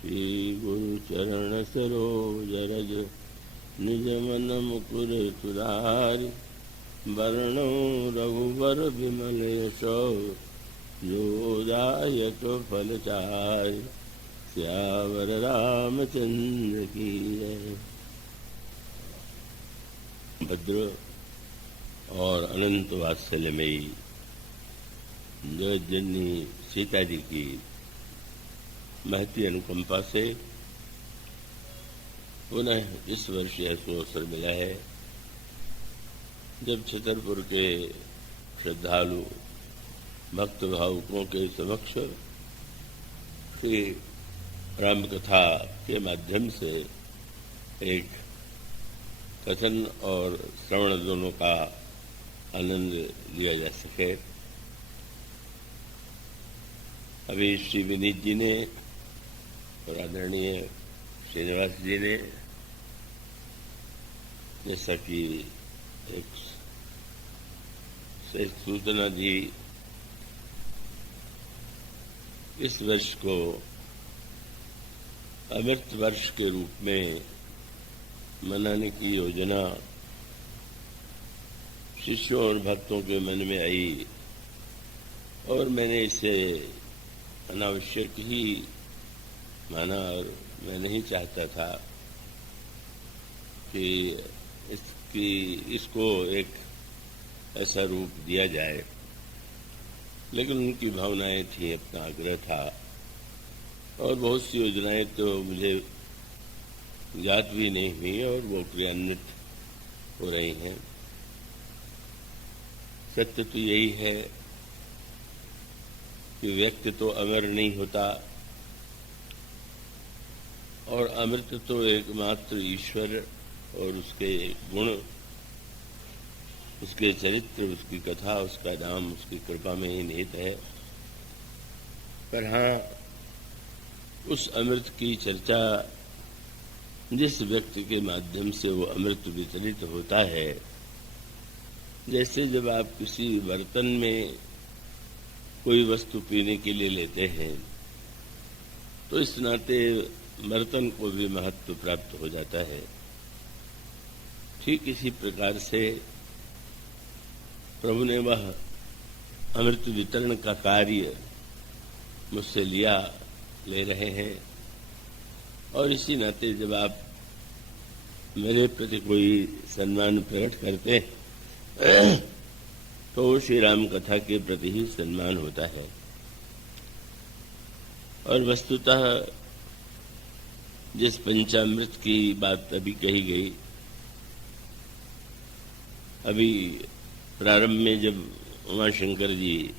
श्री गुरु चरण सरोज रज निज मन मुकुर सुधारि। वरणो रघुवर विमल यशो जो दायक फलचारि। सियावर रामचंद्र की जय। भद्र और अनंत वात्सल्यमयी जगज्जननी सीता जी की महती अनुकंपा से पुनः इस वर्ष ऐसा अवसर मिला है जब छतरपुर के श्रद्धालु भक्त भावुकों के समक्ष श्री राम कथा के माध्यम से एक कथन और श्रवण दोनों का आनंद लिया जा सके। अभी श्री विनीत जी ने और आदरणीय श्रीनिवास जी ने जैसा कि एक सूचना दी, इस वर्ष को अमृत वर्ष के रूप में मनाने की योजना शिष्यों और भक्तों के मन में आई और मैंने इसे अनावश्यक ही माना और मैं नहीं चाहता था कि इसको एक ऐसा रूप दिया जाए, लेकिन उनकी भावनाएं थी, अपना आग्रह था और बहुत सी योजनाएं तो मुझे याद भी नहीं हुई और वो क्रियान्वित हो रही हैं। सत्य तो यही है कि व्यक्ति तो अमर नहीं होता और अमृत तो एकमात्र ईश्वर और उसके गुण, उसके चरित्र, उसकी कथा, उसका नाम, उसकी कृपा में ही निहित है। पर हाँ, उस अमृत की चर्चा जिस व्यक्ति के माध्यम से वो अमृत वितरित होता है, जैसे जब आप किसी बर्तन में कोई वस्तु पीने के लिए लेते हैं तो इस नाते बर्तन को भी महत्व प्राप्त हो जाता है। ठीक इसी प्रकार से प्रभु ने वह अमृत वितरण का कार्य मुझसे ले रहे हैं और इसी नाते जब आप मेरे प्रति कोई सम्मान प्रकट करते हैं तो श्री राम कथा के प्रति ही सम्मान होता है। और वस्तुतः जिस पंचामृत की बात अभी कही गई, अभी प्रारंभ में जब उमाशंकर जी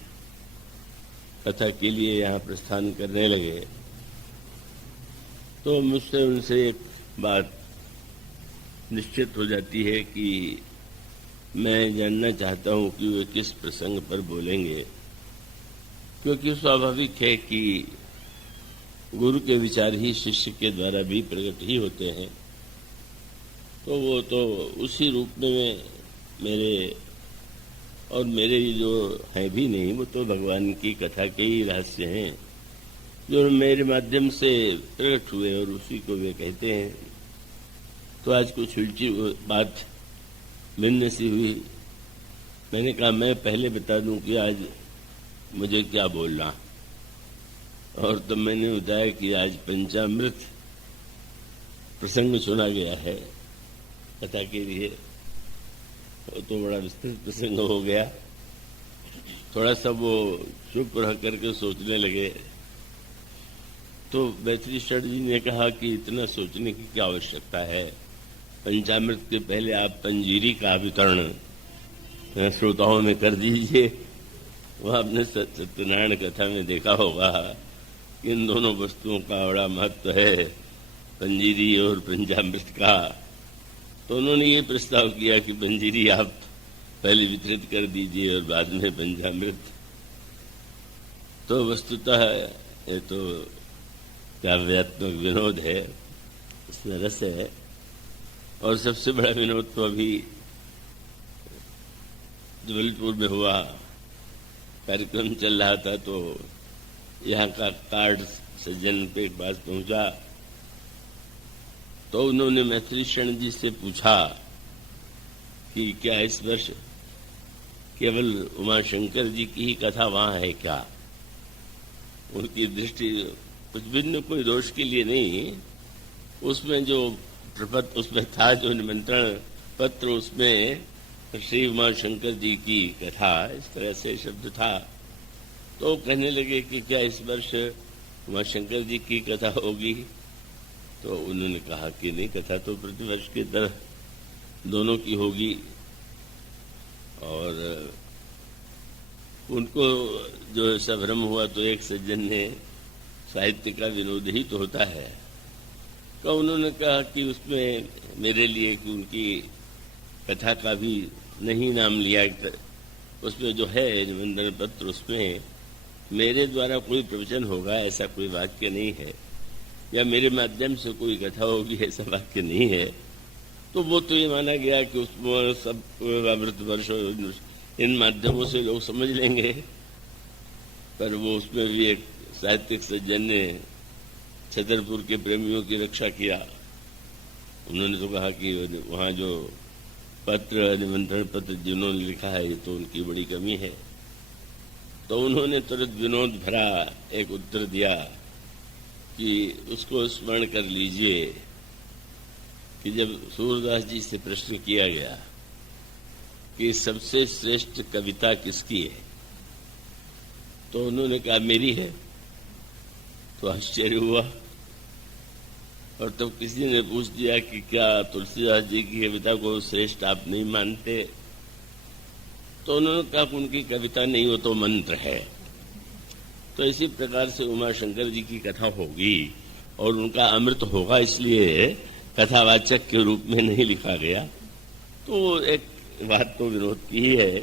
कथा के लिए यहाँ प्रस्थान करने लगे तो मुझसे उनसे एक बात निश्चित हो जाती है कि मैं जानना चाहता हूं कि वे किस प्रसंग पर बोलेंगे, क्योंकि स्वाभाविक है कि गुरु के विचार ही शिष्य के द्वारा भी प्रकट ही होते हैं। तो वो तो उसी रूप में मेरे जो हैं भी नहीं, वो तो भगवान की कथा के ही रहस्य हैं जो मेरे माध्यम से प्रकट हुए और उसी को वे कहते हैं। तो आज कुछ उल्टी बात भिन्न सी हुई। मैंने कहा मैं पहले बता दूं कि आज मुझे क्या बोलना, और तब मैंने बताया कि आज पंचामृत प्रसंग चुना गया है कथा के लिए। तो बड़ा विस्तृत प्रसंग हो गया। थोड़ा सा वो चुप रह करके सोचने लगे तो बैतरी शठ जी ने कहा कि इतना सोचने की क्या आवश्यकता है, पंचामृत के पहले आप पंजीरी का वितरण श्रोताओं में कर दीजिए। वह आपने सत्यनारायण कथा में देखा होगा कि इन दोनों वस्तुओं का बड़ा महत्व है, पंजीरी और पंचामृत का। तो उन्होंने ये प्रस्ताव किया कि पंजीरी आप पहले वितरित कर दीजिए और बाद में पंचामृत। तो वस्तुतः ये तो काव्यात्मक विनोद है, इसमें रस है। और सबसे बड़ा विनोद तो अभी जबलपुर में हुआ, कार्यक्रम चल रहा था तो यहाँ का कार्ड सज्जन के पास पहुंचा तो उन्होंने मैथिली शरण जी से पूछा कि क्या इस वर्ष केवल उमाशंकर जी की ही कथा वहां है क्या? उनकी दृष्टि कुछ भिन्न कोई दोष के लिए नहीं, उसमें जो प्रपत्र उसमें था, जो निमंत्रण पत्र, उसमें श्री उमाशंकर जी की कथा इस तरह से शब्द था। तो कहने लगे कि क्या इस वर्ष उमाशंकर जी की कथा होगी? तो उन्होंने कहा कि नहीं, कथा तो प्रतिवर्ष की तरह दोनों की होगी। और उनको जो ऐसा भ्रम हुआ तो एक सज्जन ने, साहित्य का विनोद ही तो होता है, तो उन्होंने कहा कि उसमें मेरे लिए कि उनकी कथा का भी नहीं नाम लिया, उसमें जो है निमंत्रण पत्र, उसमें मेरे द्वारा कोई प्रवचन होगा ऐसा कोई वाक्य नहीं है, या मेरे माध्यम से कोई कथा होगी ऐसा वाक्य नहीं है। तो वो तो ये माना गया कि उसमें सब अमृत वर्ष इन माध्यमों से लोग समझ लेंगे, पर वो उसमें भी एक साहित्यिक सज्जन ने छतरपुर के प्रेमियों की रक्षा किया। उन्होंने तो कहा कि वहाँ जो पत्र, निमंत्रण पत्र जिन्होंने लिखा है ये तो उनकी बड़ी कमी है। तो उन्होंने तुरंत विनोद भरा एक उत्तर दिया कि उसको स्मरण कर लीजिए कि जब सूरदास जी से प्रश्न किया गया कि सबसे श्रेष्ठ कविता किसकी है, तो उन्होंने कहा मेरी है। तो आश्चर्य हुआ। और तब किसी ने पूछ दिया कि क्या तुलसीदास जी की कविता को श्रेष्ठ आप नहीं मानते? तो उन्होंने कहा कि उनकी कविता नहीं, वो तो मंत्र है। तो इसी प्रकार से उमाशंकर जी की कथा होगी और उनका अमृत होगा, इसलिए कथावाचक के रूप में नहीं लिखा गया। तो एक बात तो विनोद की ही है,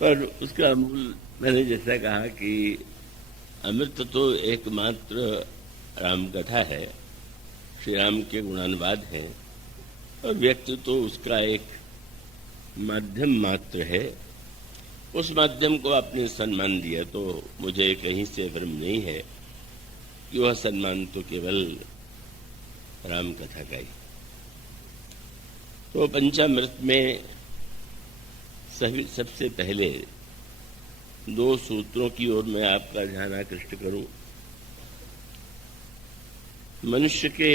पर उसका मूल मैंने जैसा कहा कि अमृत तो एकमात्र राम कथा है, श्री राम के गुणानुवाद है, और व्यक्ति तो उसका एक माध्यम मात्र है। उस माध्यम को आपने सम्मान दिया तो मुझे कहीं से भ्रम नहीं है कि वह सम्मान तो केवल राम कथा का ही। तो पंचामृत में सबसे पहले दो सूत्रों की ओर मैं आपका ध्यान आकृष्ट करूं। मनुष्य के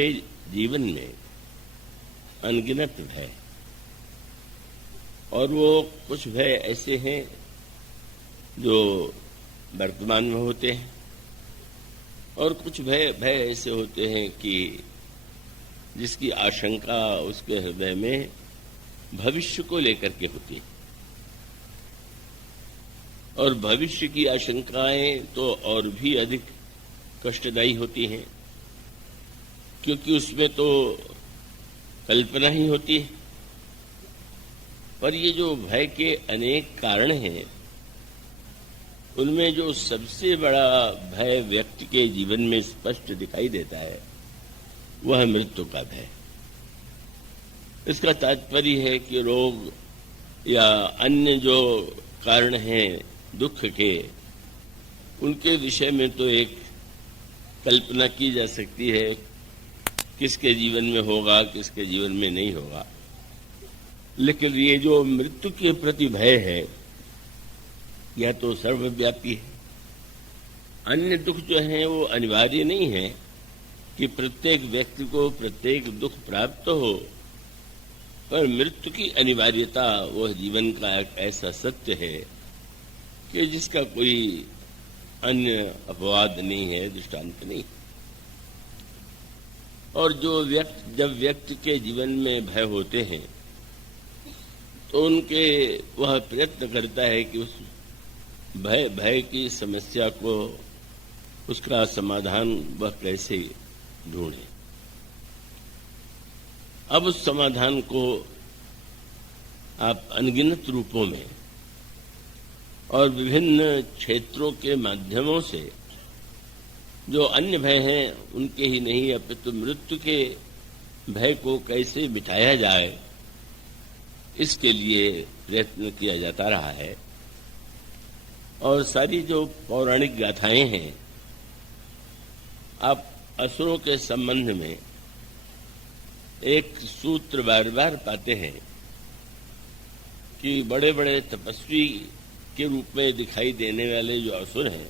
जीवन में अनगिनत भय, और वो कुछ भय ऐसे हैं जो वर्तमान में होते हैं, और कुछ भय ऐसे होते हैं कि जिसकी आशंका उसके हृदय में भविष्य को लेकर के होती है। और भविष्य की आशंकाएं तो और भी अधिक कष्टदायी होती हैं, क्योंकि उसमें तो कल्पना ही होती है। पर ये जो भय के अनेक कारण हैं, उनमें जो सबसे बड़ा भय व्यक्ति के जीवन में स्पष्ट दिखाई देता है वह मृत्यु का भय। इसका तात्पर्य है कि रोग या अन्य जो कारण हैं दुख के, उनके विषय में तो एक कल्पना की जा सकती है, किसके जीवन में होगा, किसके जीवन में नहीं होगा। लेकिन ये जो मृत्यु के प्रति भय है, यह तो सर्वव्यापी है। अन्य दुख जो हैं वो अनिवार्य नहीं है कि प्रत्येक व्यक्ति को प्रत्येक दुख प्राप्त हो, पर मृत्यु की अनिवार्यता वह जीवन का एक ऐसा सत्य है कि जिसका कोई अन्य अपवाद नहीं है, दृष्टांत नहीं। और जब व्यक्ति के जीवन में भय होते हैं तो उनके वह प्रयत्न करता है कि उस भय की समस्या को, उसका समाधान वह कैसे ढूंढे। अब उस समाधान को आप अनगिनत रूपों में और विभिन्न क्षेत्रों के माध्यमों से जो अन्य भय हैं उनके ही नहीं, अपितु मृत्यु के भय को कैसे मिटाया जाए, इसके लिए प्रयत्न किया जाता रहा है। और सारी जो पौराणिक गाथाएं हैं आप असुरों के संबंध में एक सूत्र बार बार पाते हैं कि बड़े बड़े तपस्वी के रूप में दिखाई देने वाले जो असुर हैं,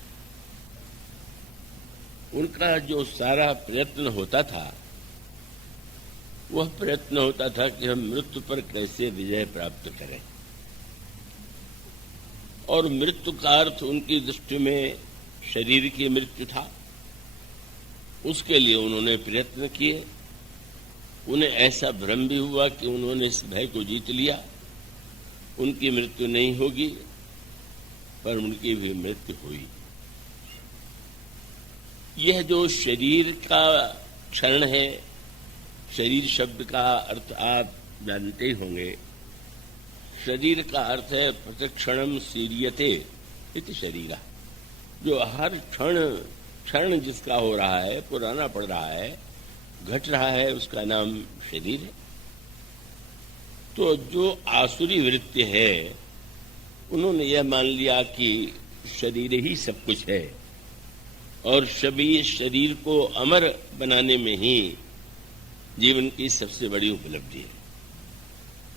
उनका जो सारा प्रयत्न होता था, वह प्रयत्न होता था कि हम मृत्यु पर कैसे विजय प्राप्त करें। और मृत्यु का अर्थ उनकी दृष्टि में शरीर की मृत्यु था। उसके लिए उन्होंने प्रयत्न किए। उन्हें ऐसा भ्रम भी हुआ कि उन्होंने इस भय को जीत लिया, उनकी मृत्यु नहीं होगी, पर उनकी भी मृत्यु हुई। यह जो शरीर का क्षरण है, शरीर शब्द का अर्थ आप जानते ही होंगे। शरीर का अर्थ है प्रतिक्षणम सीरियते इति शरीरा। जो हर क्षण जिसका हो रहा है, पुराना पड़ रहा है, घट रहा है, उसका नाम शरीर है। तो जो आसुरी वृत्ति है, उन्होंने यह मान लिया कि शरीर ही सब कुछ है और शरीर को अमर बनाने में ही जीवन की सबसे बड़ी उपलब्धि है।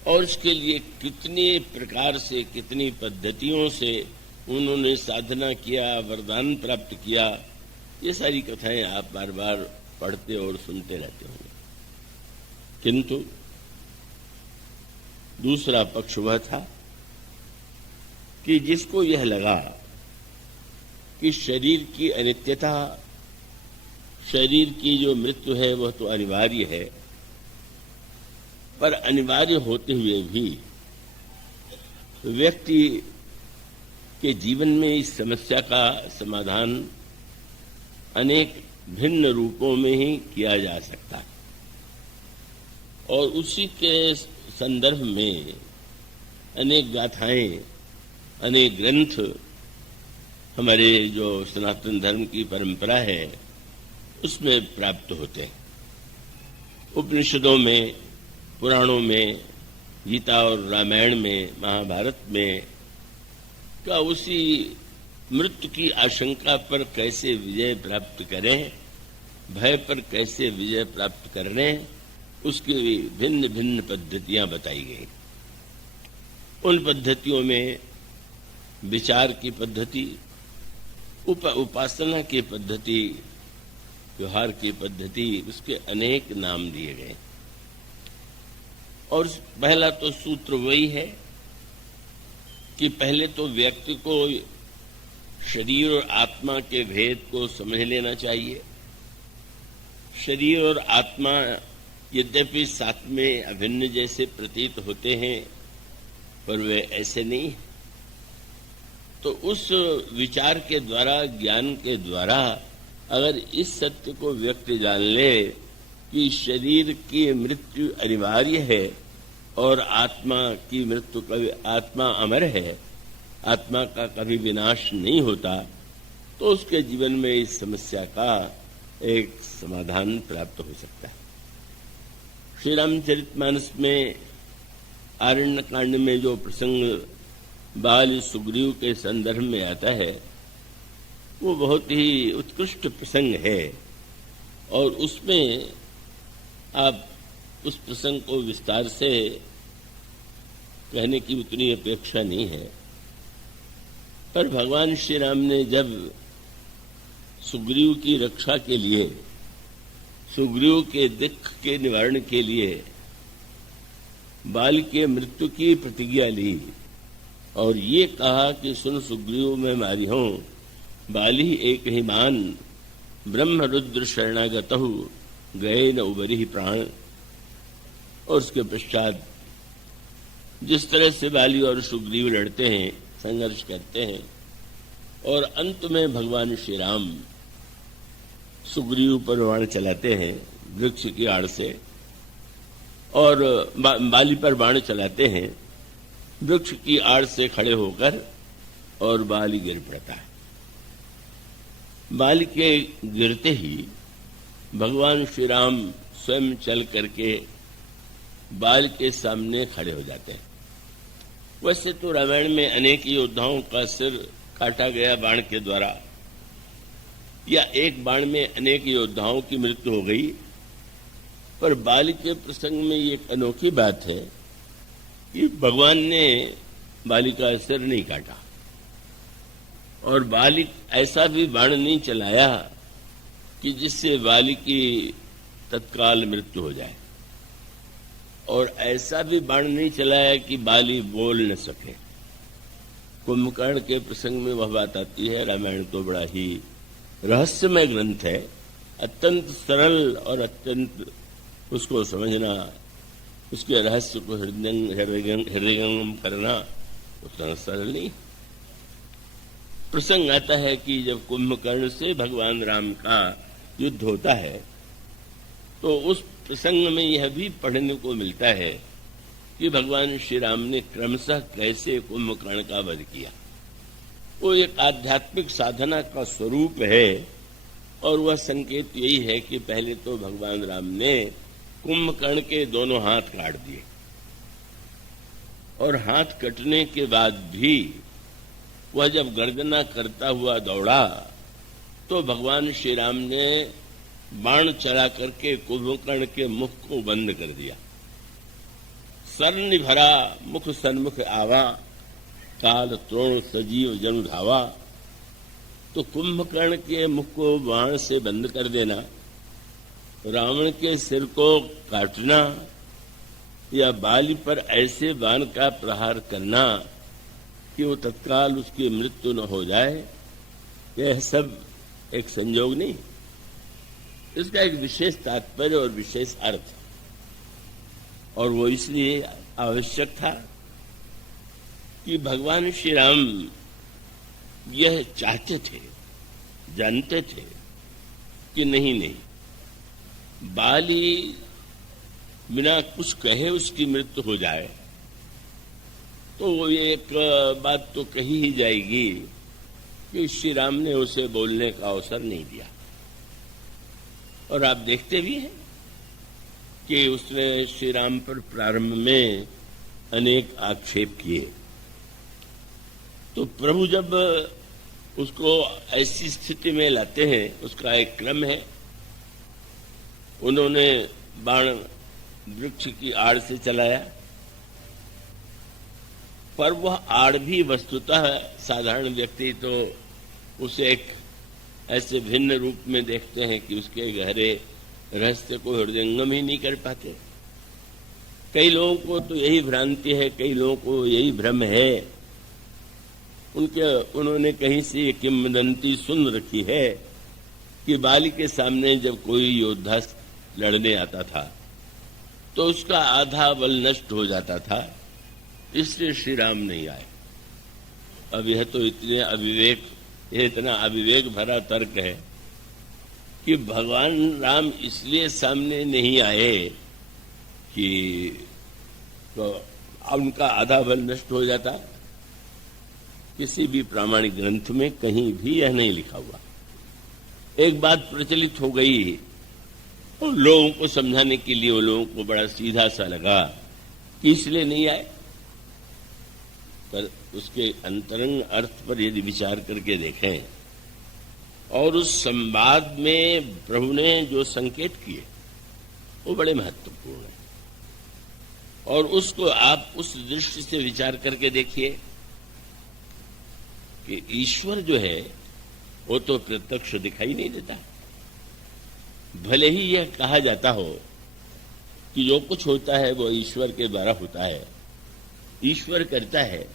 और इसके लिए कितने प्रकार से, कितनी पद्धतियों से उन्होंने साधना किया, वरदान प्राप्त किया, ये सारी कथाएं आप बार बार पढ़ते और सुनते रहते होंगे। किंतु दूसरा पक्ष वह था कि जिसको यह लगा कि शरीर की अनित्यता, शरीर की जो मृत्यु है वह तो अनिवार्य है, पर अनिवार्य होते हुए भी व्यक्ति के जीवन में इस समस्या का समाधान अनेक भिन्न रूपों में ही किया जा सकता है। और उसी के संदर्भ में अनेक गाथाएं, अनेक ग्रंथ हमारे जो सनातन धर्म की परंपरा है उसमें प्राप्त होते हैं। उपनिषदों में, पुराणों में, गीता और रामायण में, महाभारत में का उसी मृत्यु की आशंका पर कैसे विजय प्राप्त करें, भय पर कैसे विजय प्राप्त करें, उसकी भिन्न भिन्न पद्धतियां बताई गई। उन पद्धतियों में विचार की पद्धति, उपासना की पद्धति, व्यवहार की पद्धति, उसके अनेक नाम दिए गए। और पहला तो सूत्र वही है कि पहले तो व्यक्ति को शरीर और आत्मा के भेद को समझ लेना चाहिए। शरीर और आत्मा यद्यपि साथ में अभिन्न जैसे प्रतीत होते हैं, पर वे ऐसे नहीं। तो उस विचार के द्वारा, ज्ञान के द्वारा अगर इस सत्य को व्यक्ति जान ले कि शरीर की मृत्यु अनिवार्य है और आत्मा की मृत्यु कभी, आत्मा अमर है, आत्मा का कभी विनाश नहीं होता, तो उसके जीवन में इस समस्या का एक समाधान प्राप्त हो सकता है। श्री रामचरितमानस में आरण्य कांड में जो प्रसंग बाल सुग्रीव के संदर्भ में आता है, वो बहुत ही उत्कृष्ट प्रसंग है। और उसमें आप उस प्रसंग को विस्तार से कहने की उतनी अपेक्षा नहीं है, पर भगवान श्री राम ने जब सुग्रीव की रक्षा के लिए, सुग्रीव के दुख के निवारण के लिए बाल के मृत्यु की प्रतिज्ञा ली और ये कहा कि सुन सुग्रीव मैं मारी हूं, बाली एक ही मान, ब्रह्म रुद्र शरणागतहु गए न उबरी प्राण। और उसके पश्चात जिस तरह से बाली और सुग्रीव लड़ते हैं, संघर्ष करते हैं, और अंत में भगवान श्री राम सुग्रीव पर बाण चलाते हैं वृक्ष की आड़ से, और बाली पर बाण चलाते हैं वृक्ष की आड़ से खड़े होकर, और बाली गिर पड़ता है। बाली के गिरते ही भगवान श्री राम स्वयं चल करके बाल के सामने खड़े हो जाते हैं। वैसे तो रामायण में अनेक योद्धाओं का सिर काटा गया बाण के द्वारा, या एक बाण में अनेक योद्धाओं की मृत्यु हो गई। पर बाली के प्रसंग में ये एक अनोखी बात है कि भगवान ने बाली का सिर नहीं काटा और बाली ऐसा भी बाण नहीं चलाया कि जिससे बाली की तत्काल मृत्यु हो जाए, और ऐसा भी बाण नहीं चलाया कि बाली बोल न सके। कुंभकर्ण के प्रसंग में वह बात आती है। रामायण तो बड़ा ही रहस्यमय ग्रंथ है, अत्यंत सरल और अत्यंत उसको समझना, उसके रहस्य को हृदयंगम करना उतना सरल नहीं। प्रसंग आता है कि जब कुंभकर्ण से भगवान राम का युद्ध होता है तो उस प्रसंग में यह भी पढ़ने को मिलता है कि भगवान श्री राम ने क्रमशः कैसे कुंभकर्ण का वध किया। वो एक आध्यात्मिक साधना का स्वरूप है और वह संकेत यही है कि पहले तो भगवान राम ने कुंभकर्ण के दोनों हाथ काट दिए और हाथ कटने के बाद भी वह जब गर्जना करता हुआ दौड़ा तो भगवान श्री राम ने बाण चला करके कुंभकर्ण के मुख को बंद कर दिया। सरनि भरा मुख सन्मुख आवा, काल त्रोण सजीव जनु धावा। तो कुंभकर्ण के मुख को बाण से बंद कर देना, रावण के सिर को काटना या बाली पर ऐसे बाण का प्रहार करना कि वो तत्काल उसकी मृत्यु न हो जाए, यह सब एक संयोग नहीं, इसका एक विशेष तात्पर्य और विशेष अर्थ, और वो इसलिए आवश्यक था कि भगवान श्री राम यह चाहते थे, जानते थे कि नहीं बाली बिना कुछ कहे उसकी मृत्यु हो जाए तो वो एक बात तो कही ही जाएगी कि श्री राम ने उसे बोलने का अवसर नहीं दिया। और आप देखते भी हैं कि उसने श्री राम पर प्रारंभ में अनेक आक्षेप किए, तो प्रभु जब उसको ऐसी स्थिति में लाते हैं, उसका एक क्रम है। उन्होंने बाण वृक्ष की आड़ से चलाया, पर वह आड़ भी वस्तुतः साधारण व्यक्ति तो उसे एक ऐसे भिन्न रूप में देखते हैं कि उसके गहरे रहस्य को हृदयंगम ही नहीं कर पाते। कई लोगों को तो यही भ्रांति है, कई लोगों को यही भ्रम है। उन्होंने कहीं से ये किंवदंती सुन रखी है कि बाली के सामने जब कोई योद्धा लड़ने आता था तो उसका आधा बल नष्ट हो जाता था, इसलिए श्री राम नहीं आए। अब यह तो इतना अविवेक भरा तर्क है कि भगवान राम इसलिए सामने नहीं आए कि तो उनका आधा बल नष्ट हो जाता। किसी भी प्रामाणिक ग्रंथ में कहीं भी यह नहीं लिखा हुआ। एक बात प्रचलित हो गई और लोगों को समझाने के लिए वो लोगों को बड़ा सीधा सा लगा कि इसलिए नहीं आए, पर उसके अंतरंग अर्थ पर यदि विचार करके देखें और उस संवाद में प्रभु ने जो संकेत किए वो बड़े महत्वपूर्ण हैं, और उसको आप उस दृष्टि से विचार करके देखिए कि ईश्वर जो है वो तो प्रत्यक्ष दिखाई नहीं देता। भले ही यह कहा जाता हो कि जो कुछ होता है वो ईश्वर के द्वारा होता है, ईश्वर करता है,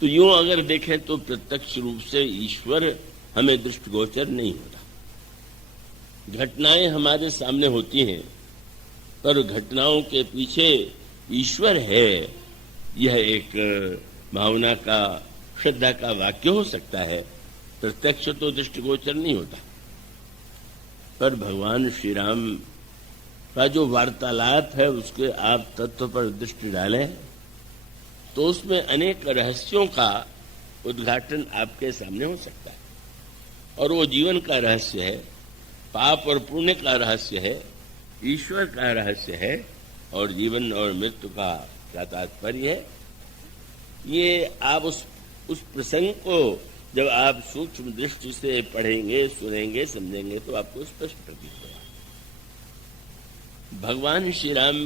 तो यूं अगर देखें तो प्रत्यक्ष रूप से ईश्वर हमें दृष्टिगोचर नहीं होता। घटनाएं हमारे सामने होती हैं, पर घटनाओं के पीछे ईश्वर है, यह एक भावना का, श्रद्धा का वाक्य हो सकता है, प्रत्यक्ष तो दृष्टिगोचर नहीं होता। पर भगवान श्री राम का जो वार्तालाप है उसके आप तत्व पर दृष्टि डालें तो उसमें अनेक रहस्यों का उद्घाटन आपके सामने हो सकता है, और वो जीवन का रहस्य है, पाप और पुण्य का रहस्य है, ईश्वर का रहस्य है, और जीवन और मृत्यु का क्या तात्पर्य है। ये आप उस प्रसंग को जब आप सूक्ष्म दृष्टि से पढ़ेंगे, सुनेंगे, समझेंगे तो आपको स्पष्ट प्रतीत होगा। भगवान श्री राम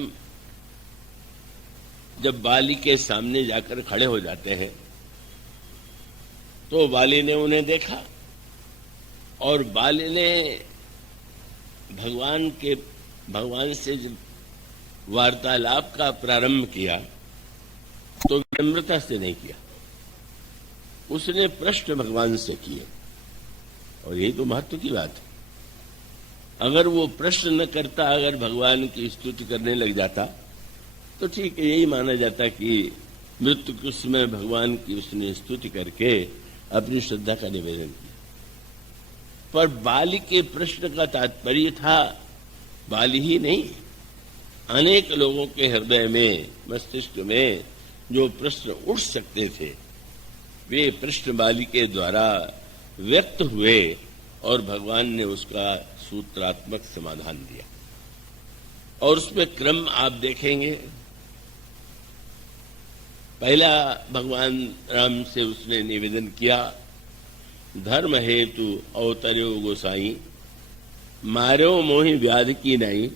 जब बाली के सामने जाकर खड़े हो जाते हैं तो बाली ने उन्हें देखा और बाली ने भगवान से जब वार्तालाप का प्रारंभ किया तो विनम्रता से नहीं किया, उसने प्रश्न भगवान से किए। और यही तो महत्व की बात है। अगर वो प्रश्न न करता, अगर भगवान की स्तुति करने लग जाता तो ठीक है, यही माना जाता कि मृत्यु के समय भगवान की उसने स्तुति करके अपनी श्रद्धा का निवेदन किया। पर बाली के प्रश्न का तात्पर्य था, बाली ही नहीं, अनेक लोगों के हृदय में, मस्तिष्क में जो प्रश्न उठ सकते थे वे प्रश्न बाली के द्वारा व्यक्त हुए और भगवान ने उसका सूत्रात्मक समाधान दिया। और उसमें क्रम आप देखेंगे, पहला भगवान राम से उसने निवेदन किया, धर्म हेतु अवतर्यो गोसाई, मार्यो मोहि व्याधि की नहीं।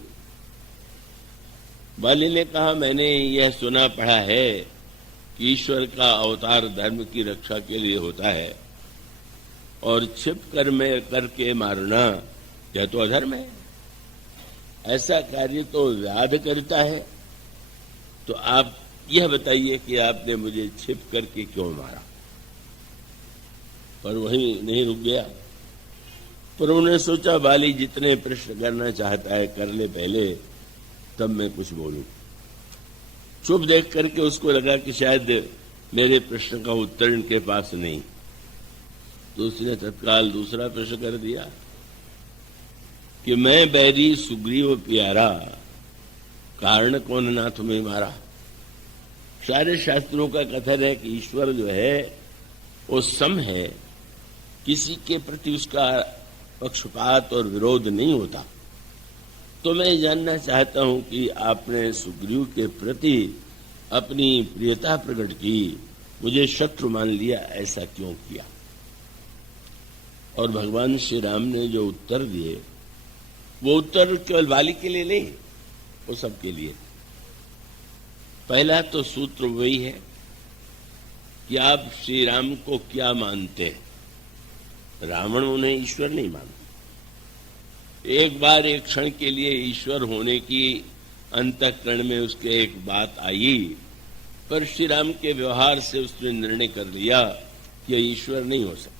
बाली ने कहा, मैंने यह सुना पढ़ा है कि ईश्वर का अवतार धर्म की रक्षा के लिए होता है और छिप कर में करके मारना यह तो अधर्म है, ऐसा कार्य तो व्याध करता है। तो आप यह बताइए कि आपने मुझे छिप करके क्यों मारा। पर वहीं नहीं रुक गया, पर उन्होंने सोचा बाली जितने प्रश्न करना चाहता है कर ले पहले, तब मैं कुछ बोलूं। चुप देख करके उसको लगा कि शायद मेरे प्रश्न का उत्तर इनके पास नहीं, तो उसने तत्काल दूसरा प्रश्न कर दिया कि मैं बैरी सुग्रीव प्यारा, कारण कौन ना तुम्हें मारा। सारे शास्त्रों का कथन है कि ईश्वर जो है वो सम है, किसी के प्रति उसका पक्षपात और विरोध नहीं होता। तो मैं जानना चाहता हूं कि आपने सुग्रीव के प्रति अपनी प्रियता प्रकट की, मुझे शत्रु मान लिया, ऐसा क्यों किया। और भगवान श्री राम ने जो उत्तर दिए वो उत्तर केवल बाली के लिए नहीं, वो सबके लिए। पहला तो सूत्र वही है कि आप श्री राम को क्या मानते हैं। रावण उन्हें ईश्वर नहीं मानता। एक बार एक क्षण के लिए ईश्वर होने की अंतःकरण में उसके एक बात आई, पर श्री राम के व्यवहार से उसने निर्णय कर लिया कि ईश्वर नहीं हो सकता,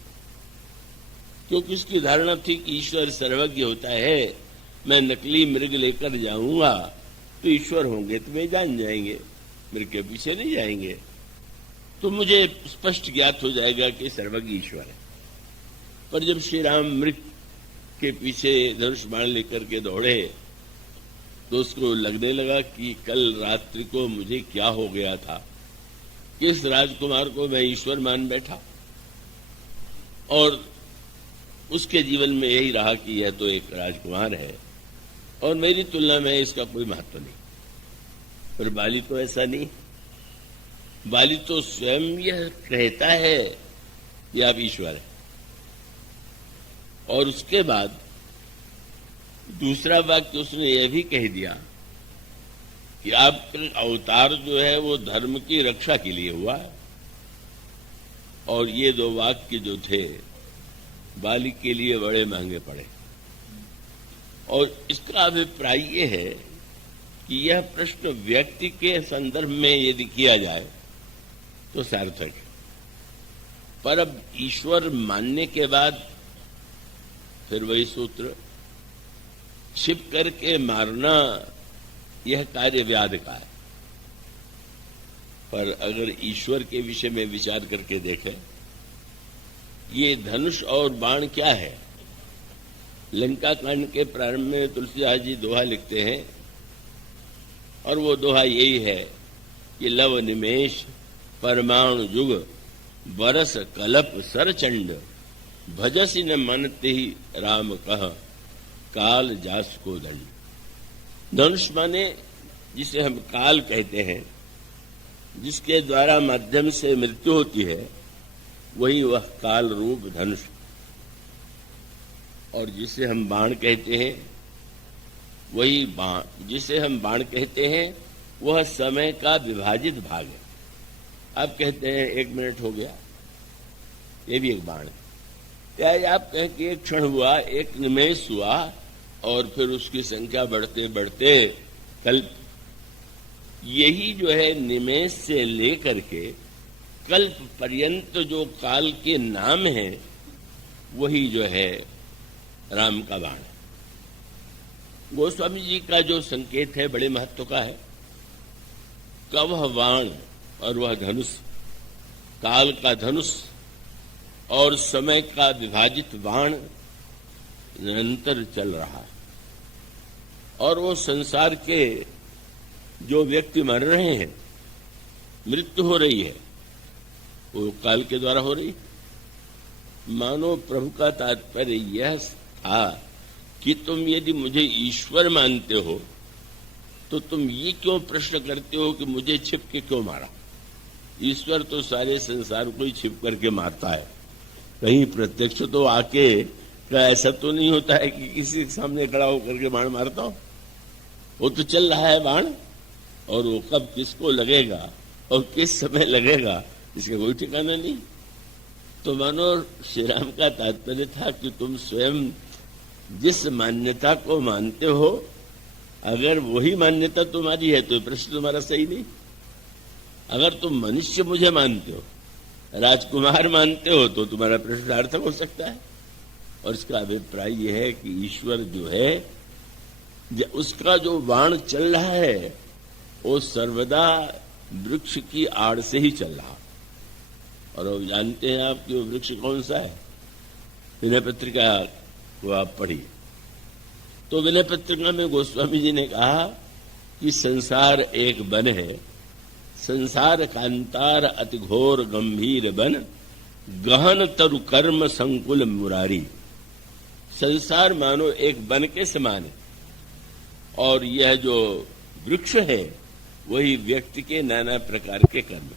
क्योंकि उसकी धारणा थी कि ईश्वर सर्वज्ञ होता है। मैं नकली मृग लेकर जाऊंगा तो ईश्वर होंगे तो वे जान जाएंगे, मृग के पीछे नहीं जाएंगे, तो मुझे स्पष्ट ज्ञात हो जाएगा कि सर्वज्ञ ईश्वर है। पर जब श्री राम मृग के पीछे धनुष बाण लेकर के दौड़े तो उसको लगने लगा कि कल रात्रि को मुझे क्या हो गया था, किस राजकुमार को मैं ईश्वर मान बैठा, और उसके जीवन में यही रहा कि यह तो एक राजकुमार है और मेरी तुलना में इसका कोई महत्व नहीं। पर बाली तो ऐसा नहीं, बाली तो स्वयं यह कहता है कि आप ईश्वर है। और उसके बाद दूसरा वाक्य उसने यह भी कह दिया कि आपका अवतार जो है वो धर्म की रक्षा के लिए हुआ। और ये दो वाक्य जो थे बाली के लिए बड़े महंगे पड़े। और इसका अभिप्राय ये है कि यह प्रश्न व्यक्ति के संदर्भ में यदि किया जाए तो सार्थक है, पर अब ईश्वर मानने के बाद फिर वही सूत्र, छिप करके मारना यह कार्य व्याध का है। पर अगर ईश्वर के विषय में विचार करके देखें, ये धनुष और बाण क्या है। लंका कांड के प्रारंभ में तुलसीदास जी दोहा लिखते हैं, और वो दोहा यही है कि लव निमेष परमाणु जुग बरस कलप सरचंड, भजसी न मनते ही राम कह काल जास को दंड। धनुष माने जिसे हम काल कहते हैं, जिसके द्वारा माध्यम से मृत्यु होती है, वही वह काल रूप धनुष, और जिसे हम बाण कहते हैं वही बाण, जिसे हम बाण कहते हैं वह समय का विभाजित भाग है। आप कहते हैं 1 मिनट हो गया, ये भी एक बाण है। या आप कहें कि एक क्षण हुआ, एक निमेष हुआ, और फिर उसकी संख्या बढ़ते बढ़ते कल्प, यही जो है निमेष से लेकर के कल्प पर्यंत जो काल के नाम है, वही जो है राम का बाण है। गोस्वामी जी का जो संकेत है बड़े महत्व का है। का वह बाण और वह धनुष, काल का धनुष और समय का विभाजित बाण निरंतर चल रहा है, और वो संसार के जो व्यक्ति मर रहे हैं, मृत्यु हो रही है, वो काल के द्वारा हो रही। मानो प्रभु का तात्पर्य यह था कि तुम यदि मुझे ईश्वर मानते हो तो तुम ये क्यों प्रश्न करते हो कि मुझे छिप के क्यों मारा। ईश्वर तो सारे संसार को ही छिप करके मारता है, कहीं प्रत्यक्ष तो आके ऐसा तो नहीं होता है कि किसी के सामने खड़ा होकर के बाण मारता हो। वो तो चल रहा है बाण, और वो कब किसको लगेगा और किस समय लगेगा इसका कोई ठिकाना नहीं। तो मानो श्री राम का तात्पर्य था कि तुम स्वयं जिस मान्यता को मानते हो, अगर वही मान्यता तुम्हारी है तो प्रश्न तुम्हारा सही नहीं। अगर तुम मनुष्य मुझे मानते हो, राजकुमार मानते हो, तो तुम्हारा प्रश्न सार्थक हो सकता है। और इसका अभिप्राय यह है कि ईश्वर जो है, उसका जो बाण चल रहा है वो सर्वदा वृक्ष की आड़ से ही चल रहा। और अब जानते हैं आप कि वो वृक्ष कौन सा है? विनय पत्रिका को आप पढ़िए तो विनय पत्रिका में गोस्वामी जी ने कहा कि संसार एक वन है, संसार कांतार अति घोर गंभीर वन, गहन तरु कर्म संकुल मुरारी। संसार मानो एक वन के समान है, और यह जो वृक्ष है वही व्यक्ति के नाना प्रकार के कर्म,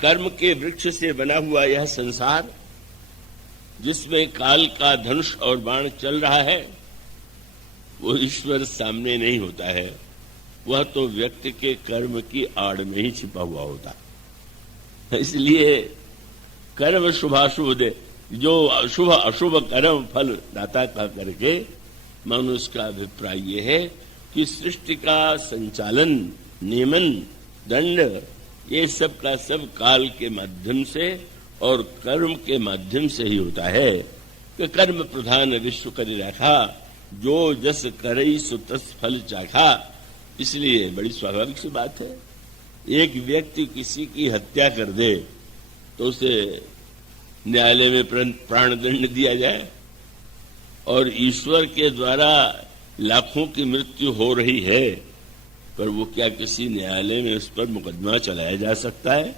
कर्म के वृक्ष से बना हुआ यह संसार, जिसमें काल का धनुष और बाण चल रहा है, वो ईश्वर सामने नहीं होता है, वह तो व्यक्ति के कर्म की आड़ में ही छिपा हुआ होता है। इसलिए कर्म शुभाशुभ दे, जो अशुभ अशुभ कर्म फल दाता का करके, मनुष्य का अभिप्राय ये है कि सृष्टि का संचालन, नियमन, दंड, ये सब का सब काल के माध्यम से और कर्म के माध्यम से ही होता है। कि कर्म प्रधान विश्व करि रखा, जो जस करई सो तस फल चाखा। इसलिए बड़ी स्वाभाविक सी बात है, एक व्यक्ति किसी की हत्या कर दे तो उसे न्यायालय में प्राणदंड दिया जाए, और ईश्वर के द्वारा लाखों की मृत्यु हो रही है, पर वो क्या किसी न्यायालय में उस पर मुकदमा चलाया जा सकता है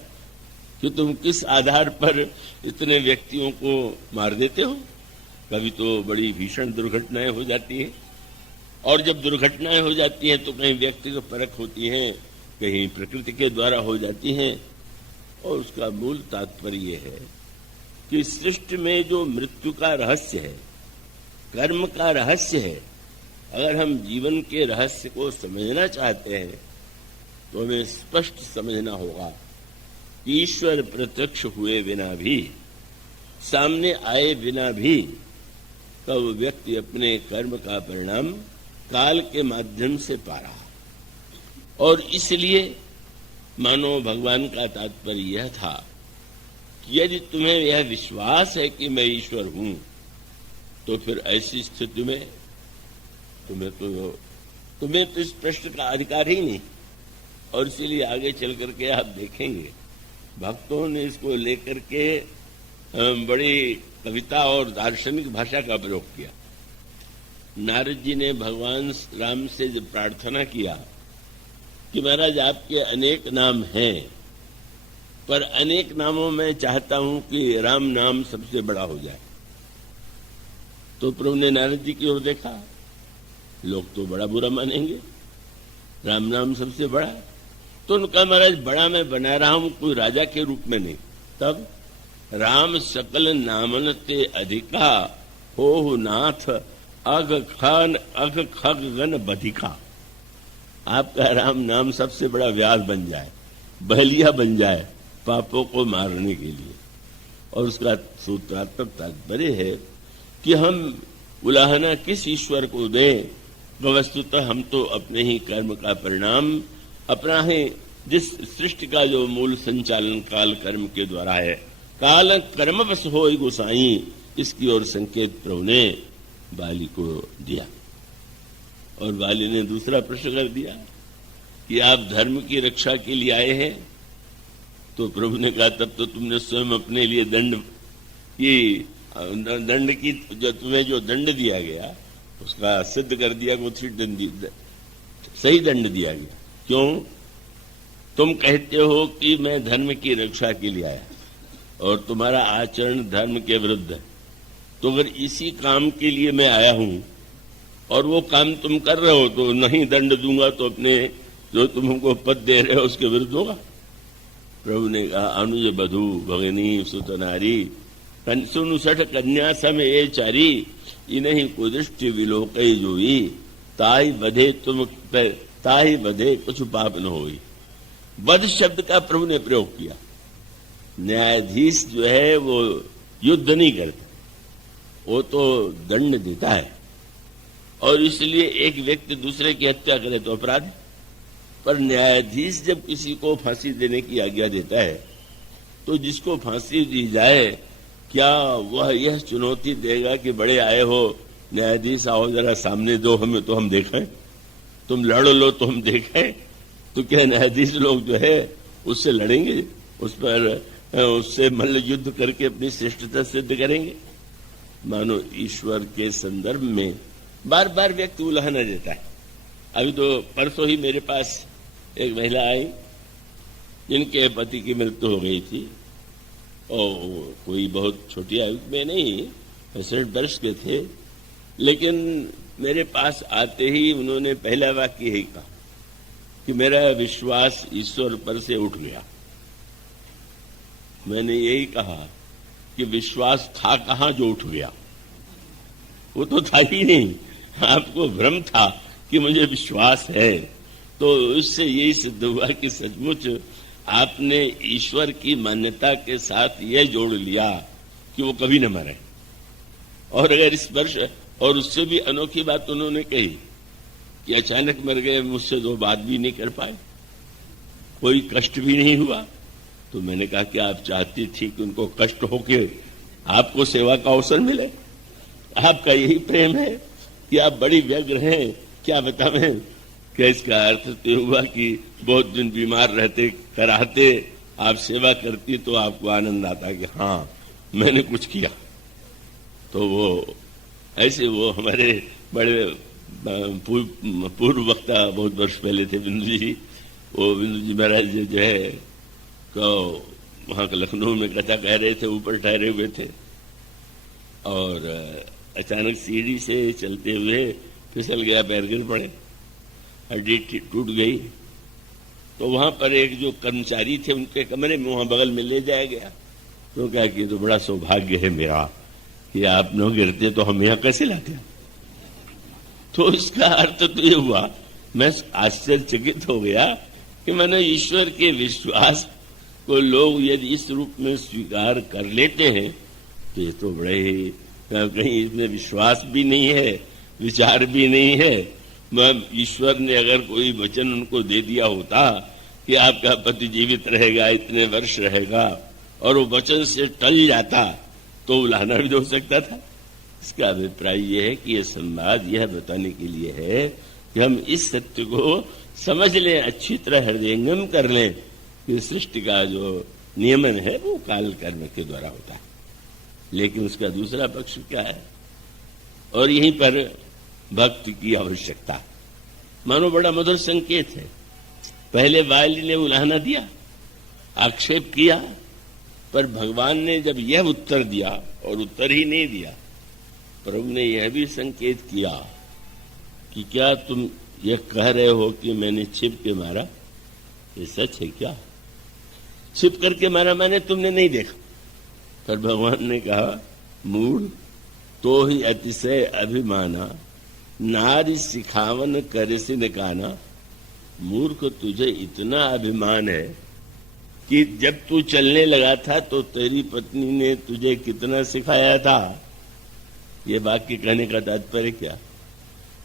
कि तुम किस आधार पर इतने व्यक्तियों को मार देते हो? कभी तो बड़ी भीषण दुर्घटनाएं हो जाती हैं, और जब दुर्घटनाएं हो जाती हैं तो कहीं व्यक्तिगत परख होती हैं, कहीं प्रकृति के द्वारा हो जाती हैं। और उसका मूल तात्पर्य है कि सृष्टि में जो मृत्यु का रहस्य है, कर्म का रहस्य है, अगर हम जीवन के रहस्य को समझना चाहते हैं तो हमें स्पष्ट समझना होगा कि ईश्वर प्रत्यक्ष हुए बिना भी, सामने आए बिना भी, तब व्यक्ति अपने कर्म का परिणाम काल के माध्यम से पा रहा। और इसलिए मानो भगवान का तात्पर्य यह था कि यदि तुम्हें यह विश्वास है कि मैं ईश्वर हूं, तो फिर ऐसी स्थिति में तुम्हें तो इस प्रश्न का अधिकार ही नहीं। और इसीलिए आगे चल करके आप देखेंगे भक्तों ने इसको लेकर के बड़ी कविता और दार्शनिक भाषा का प्रयोग किया। नारद जी ने भगवान राम से जब प्रार्थना किया कि महाराज आपके अनेक नाम हैं, पर अनेक नामों में चाहता हूं कि राम नाम सबसे बड़ा हो जाए, तो प्रभु ने नारद जी की ओर देखा, लोग तो बड़ा बुरा मानेंगे, राम नाम सबसे बड़ा है। तो उनका महाराज बड़ा मैं बना रहा हूं, कोई राजा के रूप में नहीं, तब राम सकल नामन ते अधिका हो नाथ अघ खग गन बधिका। आपका राम नाम सबसे बड़ा व्याध बन जाए, बहलिया बन जाए पापों को मारने के लिए। और उसका सूत्रात्मक तात्पर्य है कि हम उलाहना किस ईश्वर को दें, वस्तुतः हम तो अपने ही कर्म का परिणाम अपना है। जिस सृष्टि का जो मूल संचालन काल कर्म के द्वारा है, काल कर्म बस हो गोसाई, इसकी ओर संकेत प्रभु ने बाली को दिया। और बाली ने दूसरा प्रश्न कर दिया कि आप धर्म की रक्षा के लिए आए हैं। तो प्रभु ने कहा तब तो तुमने स्वयं अपने लिए दंड की तुम्हें जो दंड दिया गया उसका सिद्ध कर दिया, सही दंड दिया गया। क्यों? तुम कहते हो कि मैं धर्म की रक्षा के लिए आया और तुम्हारा आचरण धर्म के विरुद्ध है। तो अगर इसी काम के लिए मैं आया हूं और वो काम तुम कर रहे हो तो नहीं दंड दूंगा तो अपने जो तुम हमको पद दे रहे हो उसके विरुद्ध होगा। प्रभु ने कहा अनुज बधु भगनी सुत नारी सुनु सठ कन्या सम ए चारी इन्हीं कुदृष्टि विलोकई जोई ताई बधे कुछ पाप न होई। वध शब्द का प्रभु ने प्रयोग किया। न्यायाधीश जो है वो युद्ध नहीं करता, वो तो दंड देता है। और इसलिए एक व्यक्ति दूसरे की हत्या करे तो अपराध, पर न्यायाधीश जब किसी को फांसी देने की आज्ञा देता है तो जिसको फांसी दी जाए क्या वह यह चुनौती देगा कि बड़े आए हो न्यायाधीश आओ जरा सामने दो हमें तो हम देखें, तुम लड़ लो तो हम देखें। तो क्या न्यायाधीश लोग जो है उससे लड़ेंगे, उस पर उससे मल्ल युद्ध करके अपनी श्रेष्ठता सिद्ध करेंगे? मानो ईश्वर के संदर्भ में बार बार व्यक्ति उलाहना देता है। अभी तो परसों ही मेरे पास एक महिला आई जिनके पति की मृत्यु हो गई थी और कोई बहुत छोटी आयु में नहीं, 65 वर्ष के थे। लेकिन मेरे पास आते ही उन्होंने पहला वाक्य यही कहा कि मेरा विश्वास ईश्वर पर से उठ गया। मैंने यही कहा कि विश्वास था कहां जो उठ गया? वो तो था ही नहीं, आपको भ्रम था कि मुझे विश्वास है। तो इससे यही सिद्ध हुआ कि सचमुच आपने ईश्वर की मान्यता के साथ यह जोड़ लिया कि वो कभी न मरे। और अगर इस वर्ष और उससे भी अनोखी बात उन्होंने कही कि अचानक मर गए, मुझसे 2 बात भी नहीं कर पाए, कोई कष्ट भी नहीं हुआ। तो मैंने कहा कि आप चाहती थी कि उनको कष्ट होके आपको सेवा का अवसर मिले, आपका यही प्रेम है कि आप बड़ी व्यग्र हैं। क्या बताएं? क्या इसका अर्थ तो हुआ कि बहुत दिन बीमार रहते कराते आप सेवा करती तो आपको आनंद आता कि हाँ मैंने कुछ किया। तो वो ऐसे वो हमारे बड़े पूर्व वक्ता बहुत वर्ष पहले थे बिंदु जी। वो बिंदु जी महाराज जो है तो वहां के लखनऊ में कथा कह रहे थे, ऊपर ठहरे हुए थे और अचानक सीढ़ी से चलते हुए फिसल गया, पैर गिर पड़े, हड्डी टूट गई। तो वहां पर एक जो कर्मचारी थे उनके कमरे में वहां बगल में ले जाया गया। तो कहा कि तो बड़ा सौभाग्य है मेरा कि आप न गिरते तो हम यहां कैसे लाते। तो इसका अर्थ तो ये हुआ, मैं आश्चर्यचकित हो गया कि मैंने ईश्वर के विश्वास को लोग यदि इस रूप में स्वीकार कर लेते हैं तो ये तो बड़े ही कहीं इसमें विश्वास भी नहीं है, विचार भी नहीं है। ईश्वर ने अगर कोई वचन उनको दे दिया होता कि आपका पति जीवित रहेगा, इतने वर्ष रहेगा, और वो वचन से टल जाता तो उलाहना भी हो सकता था। इसका अभिप्राय यह है कि यह संवाद यह बताने के लिए है कि हम इस सत्य को समझ लें, अच्छी तरह हृदयंगम कर लें कि सृष्टि का जो नियमन है वो काल कर्म के द्वारा होता है। लेकिन उसका दूसरा पक्ष क्या है? और यहीं पर भक्ति की आवश्यकता मानो बड़ा मधुर संकेत है। पहले वाली ने उलाहना दिया, आक्षेप किया, पर भगवान ने जब यह उत्तर दिया, और उत्तर ही नहीं दिया, प्रभु ने यह भी संकेत किया कि क्या तुम यह कह रहे हो कि मैंने छिप के मारा, ये सच है क्या? छिप करके मारा मैंने, तुमने नहीं देखा। पर भगवान ने कहा, मूढ़, तो ही अतिशय अभिमाना, नारी सिखावन करसी निकाना। मूर्ख, तुझे इतना अभिमान है कि जब तू चलने लगा था तो तेरी पत्नी ने तुझे कितना सिखाया था। ये वाक्य कहने का तात्पर्य क्या?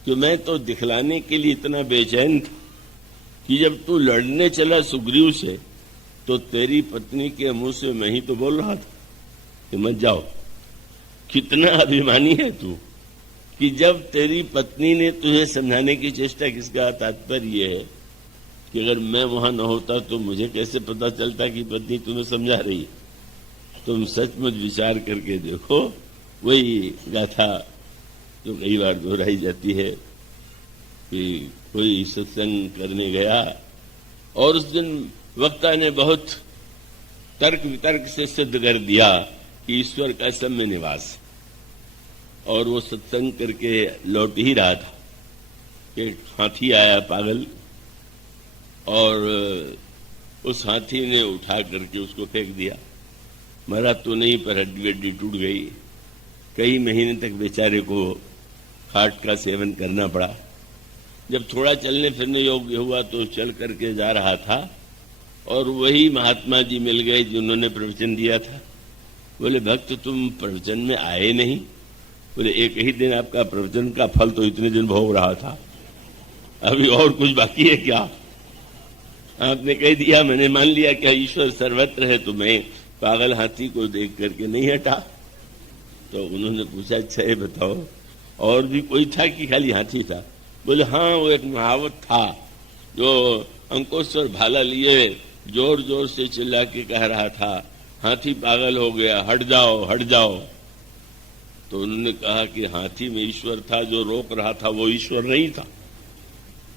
कि मैं तो दिखलाने के लिए इतना बेचैन था कि जब तू लड़ने चला सुग्रीव से तो तेरी पत्नी के मुंह से मैं ही तो बोल रहा था कि मत जाओ। कितना अभिमानी है तू कि जब तेरी पत्नी ने तुझे समझाने की चेष्टा, किसका तात्पर्य है कि अगर मैं वहां न होता तो मुझे कैसे पता चलता कि पत्नी तुम्हें समझा रही है। तुम सचमुच विचार करके देखो। वही गाथा जो कई बार दोहराई जाती है कि कोई सत्संग करने गया और उस दिन वक्ता ने बहुत तर्क वितर्क से सिद्ध कर दिया कि ईश्वर का सब में निवास है। और वो सत्संग करके लौट ही रहा था कि हाथी आया पागल, और उस हाथी ने उठा करके उसको फेंक दिया। मरा तो नहीं, पर हड्डी हड्डी टूट गई। कई महीने तक बेचारे को खाट का सेवन करना पड़ा। जब थोड़ा चलने फिरने योग्य हुआ तो चल करके जा रहा था और वही महात्मा जी मिल गए जिन्होंने प्रवचन दिया था। बोले, भक्त तुम प्रवचन में आए नहीं? बोले, एक ही दिन आपका प्रवचन का फल तो इतने दिन भोग रहा था, अभी और कुछ बाकी है क्या? आपने कह दिया, मैंने मान लिया कि ईश्वर सर्वत्र है, तो मैं पागल हाथी को देख करके नहीं हटा। तो उन्होंने पूछा, अच्छा ये बताओ और भी कोई था कि खाली हाथी था? बोले, हाँ, वो एक महावत था जो अंकुश और भाला लिए जोर जोर से चिल्ला के कह रहा था, हाथी पागल हो गया, हट जाओ हट जाओ। तो उन्होंने कहा कि हाथी में ईश्वर था, जो रोक रहा था वो ईश्वर नहीं था।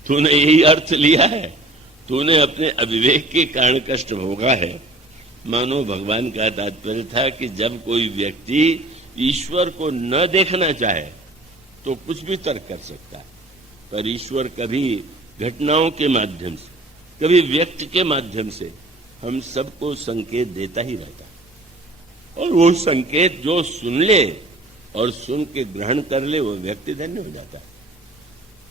तूने यही अर्थ लिया है, तूने अपने अविवेक के कारण कष्ट भोगा है। मानो भगवान का तात्पर्य था कि जब कोई व्यक्ति ईश्वर को न देखना चाहे तो कुछ भी तर्क कर सकता है, पर ईश्वर कभी घटनाओं के माध्यम से, कभी व्यक्ति के माध्यम से हम सबको संकेत देता ही रहता है। और वो संकेत जो सुन ले और सुन के ग्रहण कर ले, वो व्यक्ति धन्य हो जाता है।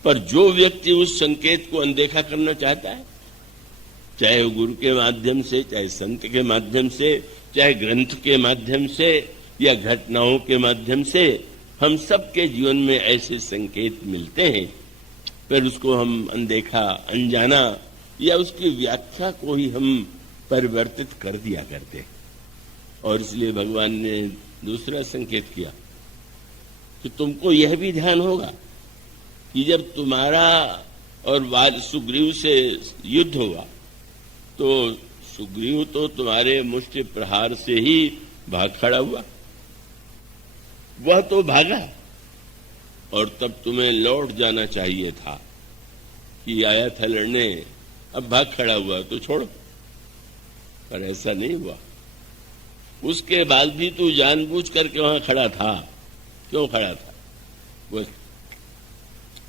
पर जो व्यक्ति उस संकेत को अनदेखा करना चाहता है, चाहे वो गुरु के माध्यम से, चाहे संत के माध्यम से, चाहे ग्रंथ के माध्यम से या घटनाओं के माध्यम से, हम सबके जीवन में ऐसे संकेत मिलते हैं, पर उसको हम अनदेखा, अनजाना या उसकी व्याख्या को ही हम परिवर्तित कर दिया करते हैं। और इसलिए भगवान ने दूसरा संकेत किया कि तुमको यह भी ध्यान होगा कि जब तुम्हारा और सुग्रीव से युद्ध हुआ तो सुग्रीव तो तुम्हारे मुष्टि प्रहार से ही भाग खड़ा हुआ। वह तो भागा और तब तुम्हें लौट जाना चाहिए था कि आया था लड़ने, अब भाग खड़ा हुआ तो छोड़ो। पर ऐसा नहीं हुआ। उसके बाद भी तू जानबूझ करके वहां खड़ा था। क्यों खड़ा था? वो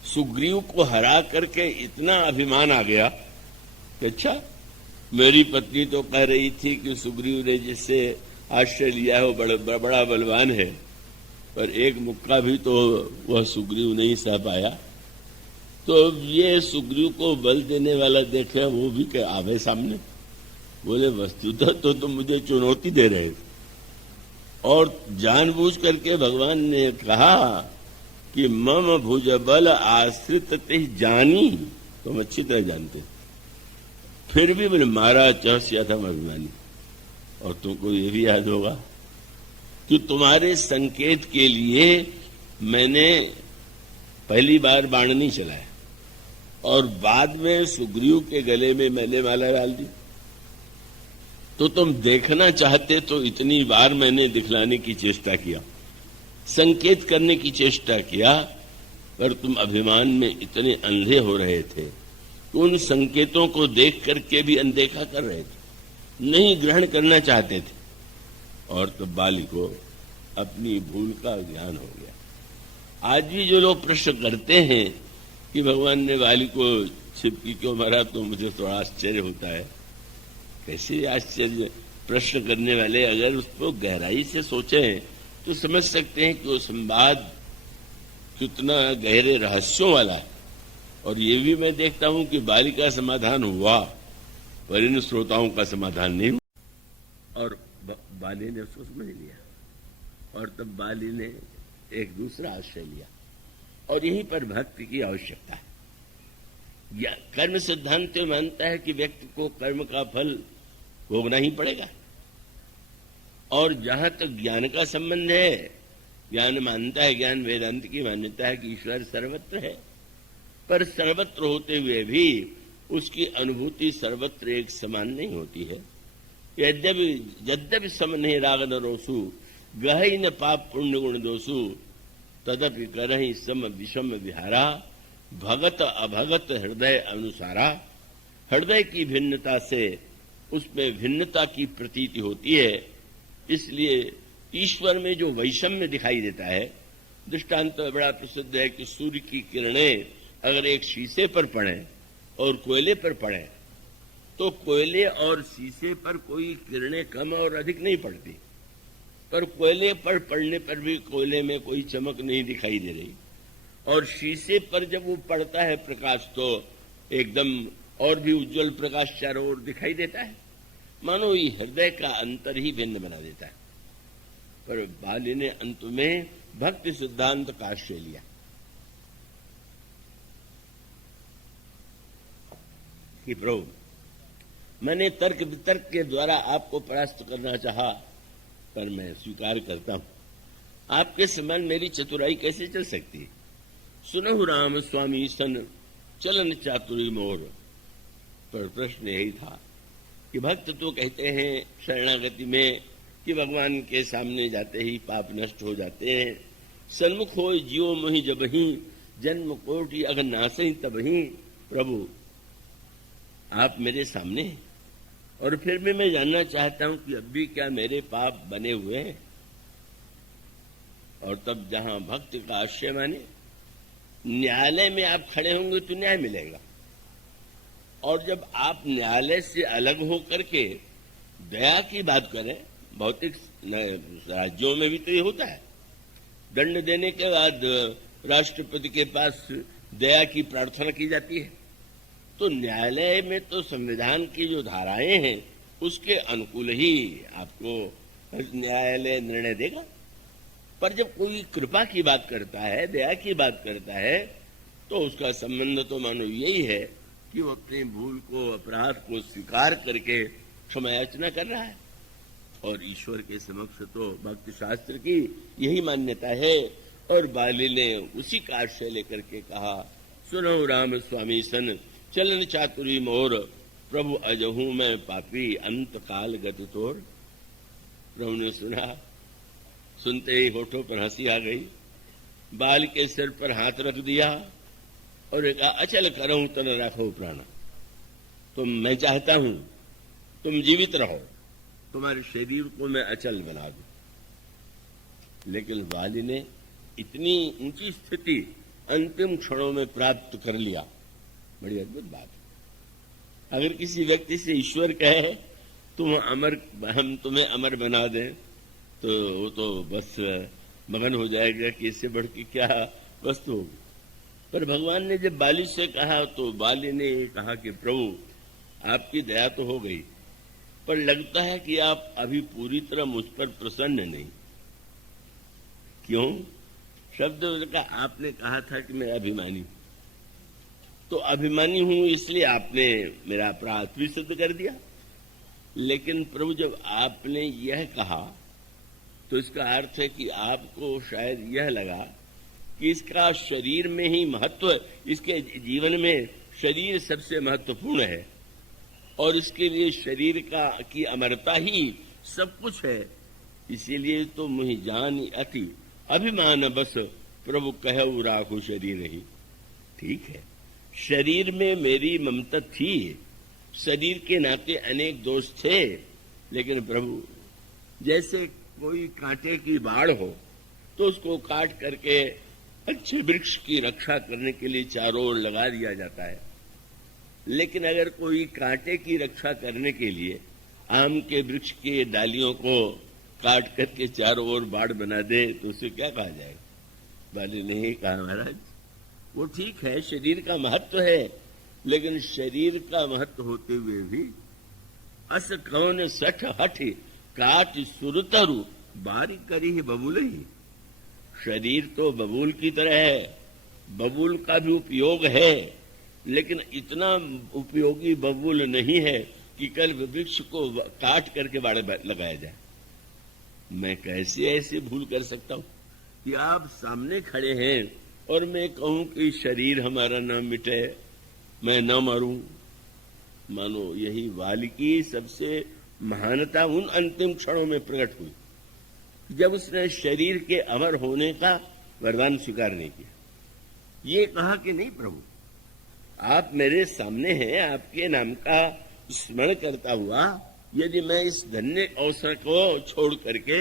सुग्रीव को हरा करके इतना अभिमान आ गया कि अच्छा, मेरी पत्नी तो कह रही थी कि सुग्रीव ने जिससे आश्रय लिया है वो बड़ा बलवान है, पर एक मुक्का भी तो वह सुग्रीव नहीं सह पाया। तो ये सुग्रीव को बल देने वाला देखे, वो भी क्या आवे सामने? बोले, वस्तुतः तो तुम मुझे चुनौती दे रहे थे। और जानबूझ करके भगवान ने कहा कि मम भुज बल आश्रित तिह जानी, तुम अच्छी तरह जानते, फिर भी मैंने मारा, चहसिया था मैं अभिमानी। और तुमको ये भी याद होगा कि तुम्हारे संकेत के लिए मैंने पहली बार बाण नहीं चलाया और बाद में सुग्रीव के गले में मैंने माला डाल दी। तो तुम देखना चाहते तो इतनी बार मैंने दिखलाने की चेष्टा किया, संकेत करने की चेष्टा किया, पर तुम अभिमान में इतने अंधे हो रहे थे, उन संकेतों को देख करके भी अनदेखा कर रहे थे, नहीं ग्रहण करना चाहते थे। और तब बाली को अपनी भूल का ज्ञान हो गया। आज भी जो लोग प्रश्न करते हैं कि भगवान ने बाली को छिपकी क्यों मारा, तो मुझे थोड़ा आश्चर्य होता है कैसे आश्चर्य! प्रश्न करने वाले अगर उसको गहराई से सोचें तो समझ सकते हैं कि वो संवाद कितना गहरे रहस्यों वाला है। और ये भी मैं देखता हूं कि बाली का समाधान हुआ, पर इन श्रोताओं का समाधान नहीं हुआ। और बाली ने उसको समझ लिया, और तब बाली ने एक दूसरा आश्रय लिया। और यहीं पर भक्ति की आवश्यकता है। कर्म सिद्धांत मानता है कि व्यक्ति को कर्म का फल भोगना ही पड़ेगा। और जहां तक ज्ञान का संबंध है, ज्ञान मानता है, ज्ञान वेदांत की मान्यता है कि ईश्वर सर्वत्र है, पर सर्वत्र होते हुए भी उसकी अनुभूति सर्वत्र एक समान नहीं होती है। यद्यपि सम नहीं राग न रोसु, गहई न पाप पुण्य गुण दोषु, तदपि करहि सम विषम विहारा, भगत अभगत हृदय अनुसारा। हृदय की भिन्नता से उसमें भिन्नता की प्रतीति होती है। इसलिए ईश्वर में जो वैषम्य दिखाई देता है, दृष्टांत बड़ा प्रसिद्ध है कि सूर्य की किरणें अगर एक शीशे पर पड़े और कोयले पर पड़े तो कोयले और शीशे पर कोई किरणें कम और अधिक नहीं पड़ती, पर कोयले पर पड़ने पर भी कोयले में कोई चमक नहीं दिखाई दे रही। और शीशे पर जब वो पड़ता है प्रकाश तो एकदम और भी उज्जवल प्रकाश चारों ओर दिखाई देता है, मानो ये हृदय का अंतर ही भिन्न बना देता है। पर बाली ने अंत में भक्ति सिद्धांत का आश्रय लिया कि प्रभु, मैंने तर्क वितर्क के द्वारा आपको परास्त करना चाहा, पर मैं स्वीकार करता हूं, आपके समान मेरी चतुराई कैसे चल सकती है। सुनहु राम स्वामी सन चलन चातुरी मोर। पर प्रश्न यही था कि भक्त तो कहते हैं शरणागति में कि भगवान के सामने जाते ही पाप नष्ट हो जाते हैं। सन्मुख हो जियो मोहि जबहि, जन्म कोटि अगर नासहि तबहि। प्रभु, आप मेरे सामने हैं, और फिर भी मैं जानना चाहता हूं कि अब भी क्या मेरे पाप बने हुए हैं। और तब जहां भक्ति का आश्रय माने, न्यायालय में आप खड़े होंगे तो न्याय मिलेगा, और जब आप न्यायालय से अलग होकर के दया की बात करें, भौतिक राज्यों में भी तो ये होता है, दंड देने के बाद राष्ट्रपति के पास दया की प्रार्थना की जाती है, तो न्यायालय में तो संविधान की जो धाराएं हैं उसके अनुकूल ही आपको न्यायालय निर्णय देगा। पर जब कोई कृपा की बात करता है, दया की बात करता है, तो उसका संबंध तो मानो यही है कि वो अपनी भूल को, अपराध को स्वीकार करके क्षमा याचना कर रहा है। और ईश्वर के समक्ष तो भक्ति शास्त्र की यही मान्यता है। और बाली ने उसी का आश्रय लेकर के कहा, सुनो राम स्वामी सन चलन चातुरी मोर, प्रभु अजहू मैं पापी अंत काल गति तोर। प्रभु ने सुना, सुनते ही होठों पर हंसी आ गई, बाल के सिर पर हाथ रख दिया और कहा, अचल करऊं तन रखो प्राण। तुम, मैं चाहता हूं तुम जीवित रहो, तुम्हारे शरीर को मैं अचल बना दूं। लेकिन बाली ने इतनी ऊंची स्थिति अंतिम क्षणों में प्राप्त कर लिया। बड़ी अद्भुत बात है। अगर किसी व्यक्ति से ईश्वर कहे तुम अमर, हम तुम्हें अमर बना दें, तो वो तो बस मगन हो जाएगा कि इससे बढ़ के क्या वस्तु होगी। पर भगवान ने जब बाली से कहा तो बाली ने कहा कि प्रभु, आपकी दया तो हो गई, पर लगता है कि आप अभी पूरी तरह मुझ पर प्रसन्न नहीं। क्यों? शब्द का आपने कहा था कि मैं अभिमानी हूं, तो अभिमानी हूं इसलिए आपने मेरा अपराध भी सिद्ध कर दिया। लेकिन प्रभु, जब आपने यह कहा तो इसका अर्थ है कि आपको शायद यह लगा कि इसका शरीर में ही महत्व, इसके जीवन में शरीर सबसे महत्वपूर्ण है और इसके लिए शरीर की अमरता ही सब कुछ है। इसीलिए तो मुझे जान अति अभिमान बस, प्रभु कहु राखो शरीर ही। ठीक है, शरीर में मेरी ममता थी, शरीर के नाते अनेक दोष थे, लेकिन प्रभु, जैसे कोई कांटे की बाढ़ हो तो उसको काट करके अच्छे वृक्ष की रक्षा करने के लिए चारों ओर लगा दिया जाता है, लेकिन अगर कोई कांटे की रक्षा करने के लिए आम के वृक्ष के डालियों को काट करके चारों ओर बाड़ बना दे तो उसे क्या कहा जाएगा? बाली ने ही कहा, महाराज वो ठीक है, शरीर का महत्व है, लेकिन शरीर का महत्व होते हुए भी अस कौन सठ हठ काट सुरतरु बारी करी ही बबूल ही। शरीर तो बबूल की तरह है, बबूल का भी उपयोग है, लेकिन इतना उपयोगी बबूल नहीं है कि कल वृक्ष को काट करके बाड़े लगाया जाए। मैं कैसे ऐसे भूल कर सकता हूं कि आप सामने खड़े हैं और मैं कहूं कि शरीर हमारा न मिटे, मैं न मरूं। मानो यही वाली की सबसे महानता उन अंतिम क्षणों में प्रकट हुई जब उसने शरीर के अमर होने का वरदान स्वीकार नहीं किया। ये कहा कि नहीं प्रभु, आप मेरे सामने हैं, आपके नाम का स्मरण करता हुआ यदि मैं इस धन्य अवसर को छोड़ करके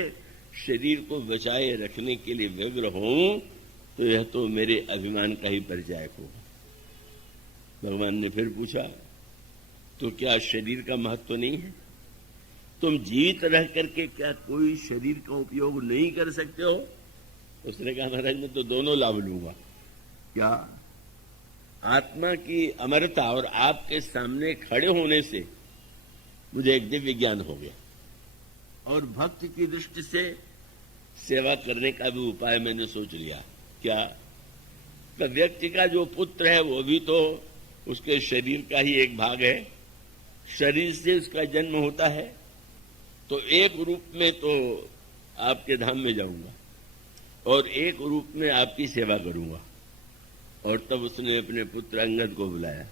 शरीर को बचाए रखने के लिए व्यग्र हूं तो यह तो मेरे अभिमान का ही परिचायक होगा। भगवान ने फिर पूछा, तो क्या शरीर का महत्व नहीं है? तुम जीवित रह करके क्या कोई शरीर का उपयोग नहीं कर सकते हो? उसने कहा, महाराज मैं तो दोनों लाभ लूंगा। क्या? आत्मा की अमरता और आपके सामने खड़े होने से मुझे एक दिव्य ज्ञान हो गया, और भक्ति की दृष्टि से सेवा करने का भी उपाय मैंने सोच लिया। क्या? तो व्यक्ति का जो पुत्र है वो भी तो उसके शरीर का ही एक भाग है, शरीर से उसका जन्म होता है, तो एक रूप में तो आपके धाम में जाऊंगा और एक रूप में आपकी सेवा करूंगा। और तब उसने अपने पुत्र अंगद को बुलाया।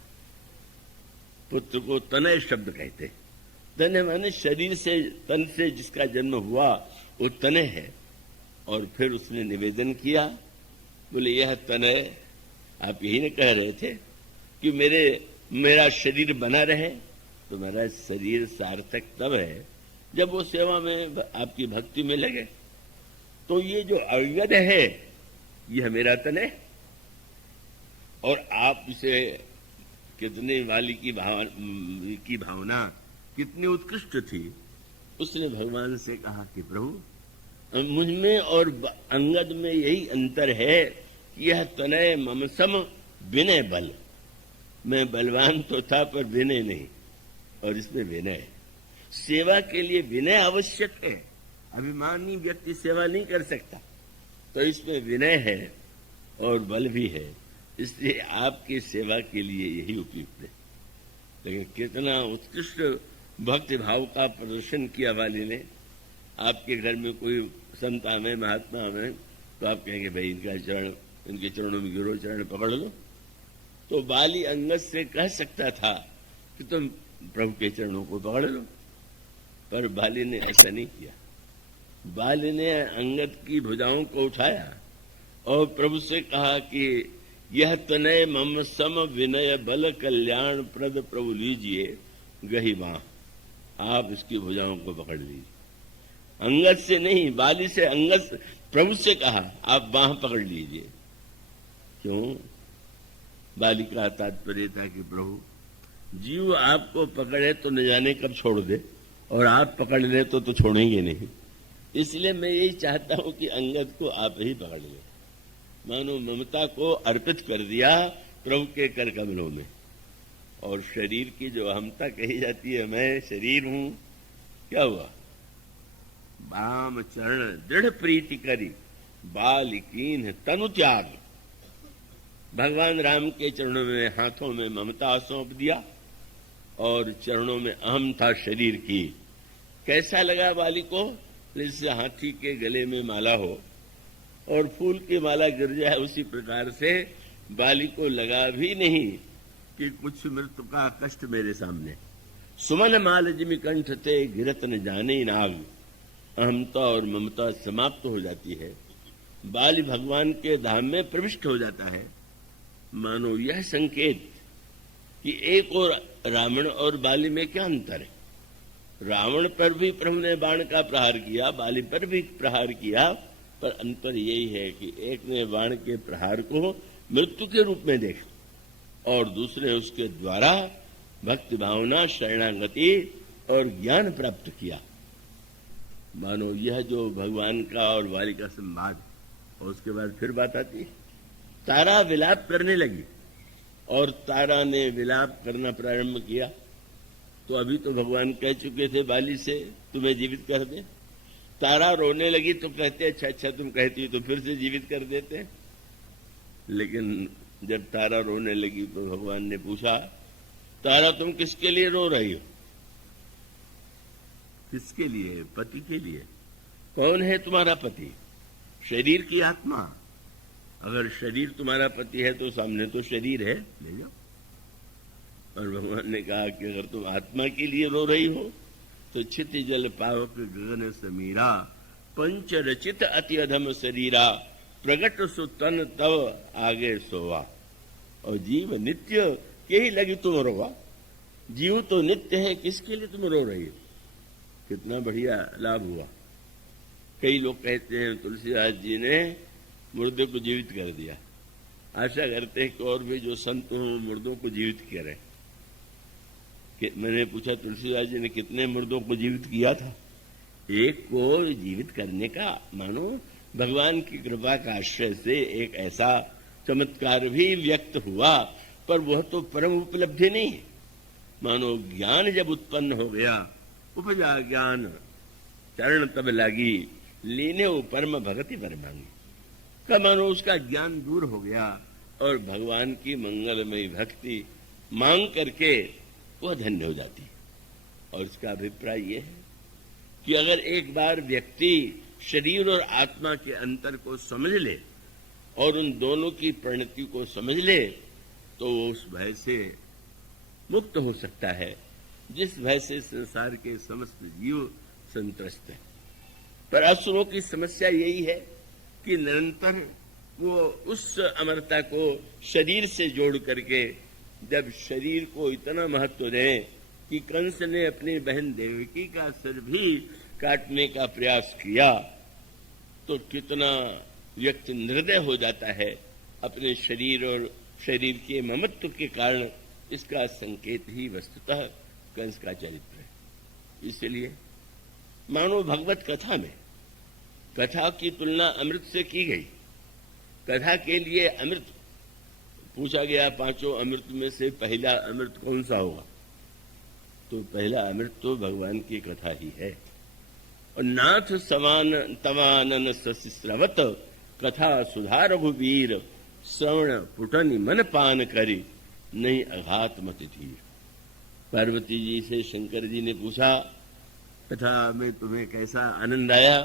पुत्र को तनय शब्द कहते। तनय माने शरीर से, तन से जिसका जन्म हुआ वो तनय है। और फिर उसने निवेदन किया, बोले यह तनय, आप यही न कह रहे थे कि मेरा शरीर बना रहे? तो मेरा शरीर सार्थक तब है जब वो सेवा में, आपकी भक्ति में लगे। तो ये जो अंगद है यह मेरा तनय, और आप इसे कितने वाली की भावना कितनी उत्कृष्ट थी। उसने भगवान से कहा कि प्रभु मुझ में और अंगद में यही अंतर है कि यह तनय मम सम विनय बल। मैं बलवान तो था पर विनय नहीं, और इसमें विनय है। सेवा के लिए विनय आवश्यक है, अभिमानी व्यक्ति सेवा नहीं कर सकता, तो इसमें विनय है और बल भी है, इसलिए आपकी सेवा के लिए यही उपयुक्त है। लेकिन कितना उत्कृष्ट भक्ति भाव का प्रदर्शन किया वाली ने। आपके घर में कोई संत आवे, महात्मा आवे, तो आप कहेंगे भाई इनके चरणों में गिरो, चरण पकड़ लो। तो बाली अंगद से कह सकता था कि तुम प्रभु के चरणों को पकड़ लो, पर बाली ने ऐसा नहीं किया। बाली ने अंगद की भुजाओं को उठाया और प्रभु से कहा कि यह तनय मम सम विनय बल कल्याण प्रद प्रभु लीजिए गही बाह। आप इसकी भुजाओं को पकड़ लीजिए। अंगद से नहीं, बाली से अंगद प्रभु से कहा आप बाह पकड़ लीजिए। क्यों? बाली का तात्पर्य था कि प्रभु जीव आपको पकड़े तो न जाने कब छोड़ दे, और आप पकड़ ले तो छोड़ेंगे नहीं। इसलिए मैं यही चाहता हूं कि अंगद को आप ही पकड़ ले। मानो ममता को अर्पित कर दिया प्रभु के कर कमलों में। और शरीर की जो अहमता कही जाती है, मैं शरीर हूं, क्या हुआ? बाम चरण दृढ़ प्रीति करी बालिकीन तनु त्याग। भगवान राम के चरणों में, हाथों में ममता सौंप दिया और चरणों में अहमता शरीर की। कैसा लगा बाली को? जैसे हाथी के गले में माला हो और फूल की माला गिर जाए, उसी प्रकार से बाली को लगा भी नहीं कि कुछ मृत्यु का कष्ट मेरे सामने। सुमन माल जिमि कंठ ते गिरत न जाने नाग। अहमता और ममता समाप्त हो जाती है, बाली भगवान के धाम में प्रविष्ट हो जाता है। मानो यह संकेत कि एक और रावण और बाली में क्या अंतर है। रावण पर भी प्रभु ने बाण का प्रहार किया, बाली पर भी प्रहार किया, पर अंतर यही है कि एक ने बाण के प्रहार को मृत्यु के रूप में देखा और दूसरे उसके द्वारा भक्ति भावना, शरणागति और ज्ञान प्राप्त किया। मानो यह जो भगवान का और वाली का संवाद, और उसके बाद फिर बात आती है, तारा विलाप करने लगी और तारा ने विलाप करना प्रारंभ किया। तो अभी तो भगवान कह चुके थे बाली से तुम्हें जीवित कर दे। तारा रोने लगी तो कहते अच्छा अच्छा तुम कहती तो फिर से जीवित कर देते। लेकिन जब तारा रोने लगी तो भगवान ने पूछा, तारा तुम किसके लिए रो रही हो? किसके लिए? पति के लिए। कौन है तुम्हारा पति? शरीर की आत्मा। अगर शरीर तुम्हारा पति है तो सामने तो शरीर है, ले जाओ। और भगवान ने कहा कि अगर तुम आत्मा के लिए रो रही हो तो क्षिति जल पावक गगन समीरा, पंच रचित अति अधम शरीरा, प्रगट सु तन तव आगे सोवा। और जीव नित्य के ही लगी तुम रोवा। जीव तो नित्य है, किसके लिए तुम रो रही हो? कितना बढ़िया लाभ हुआ। कई लोग कहते हैं तुलसीदास जी ने मुर्दे को जीवित कर दिया। आशा करते हैं कि और भी जो संत हों मुर्दों को जीवित करें। मैंने पूछा तुलसीदास जी ने कितने मुर्दों को जीवित किया था? एक को जीवित करने का मानो भगवान की कृपा का आश्रय से एक ऐसा चमत्कार भी व्यक्त हुआ, पर वह तो परम उपलब्धि नहीं है। मानो ज्ञान जब उत्पन्न हो गया, उपजा ज्ञान चरण तब लागी, लीने परम भगति पर मांगी। का मानो उसका ज्ञान दूर हो गया और भगवान की मंगलमयी भक्ति मांग करके वह धन्य हो जाती है। और इसका अभिप्राय यह है कि अगर एक बार व्यक्ति शरीर और आत्मा के अंतर को समझ ले और उन दोनों की परिणति को समझ ले तो वो उस भय से मुक्त हो सकता है जिस भय से संसार के समस्त जीव संत्रस्त हैं। पर असुरों की समस्या यही है कि निरंतर वो उस अमरता को शरीर से जोड़ करके जब शरीर को इतना महत्व दें कि कंस ने अपनी बहन देवकी का सिर भी काटने का प्रयास किया, तो कितना व्यक्ति निर्दय हो जाता है अपने शरीर और शरीर के ममत्व के कारण। इसका संकेत ही वस्तुतः कंस का चरित्र है। इसलिए मानो भगवत कथा में कथा की तुलना अमृत से की गई। कथा के लिए अमृत पूछा गया, पांचों अमृत में से पहला अमृत कौन सा होगा? तो पहला अमृत तो भगवान की कथा ही है। और नाथ समान तवानन सशिश्रवत, कथा सुधा रघुवीर, श्रवण पुटन मन पान करी, नहीं अघात मत धीर। पार्वती जी से शंकर जी ने पूछा, कथा में तुम्हें कैसा आनंद आया?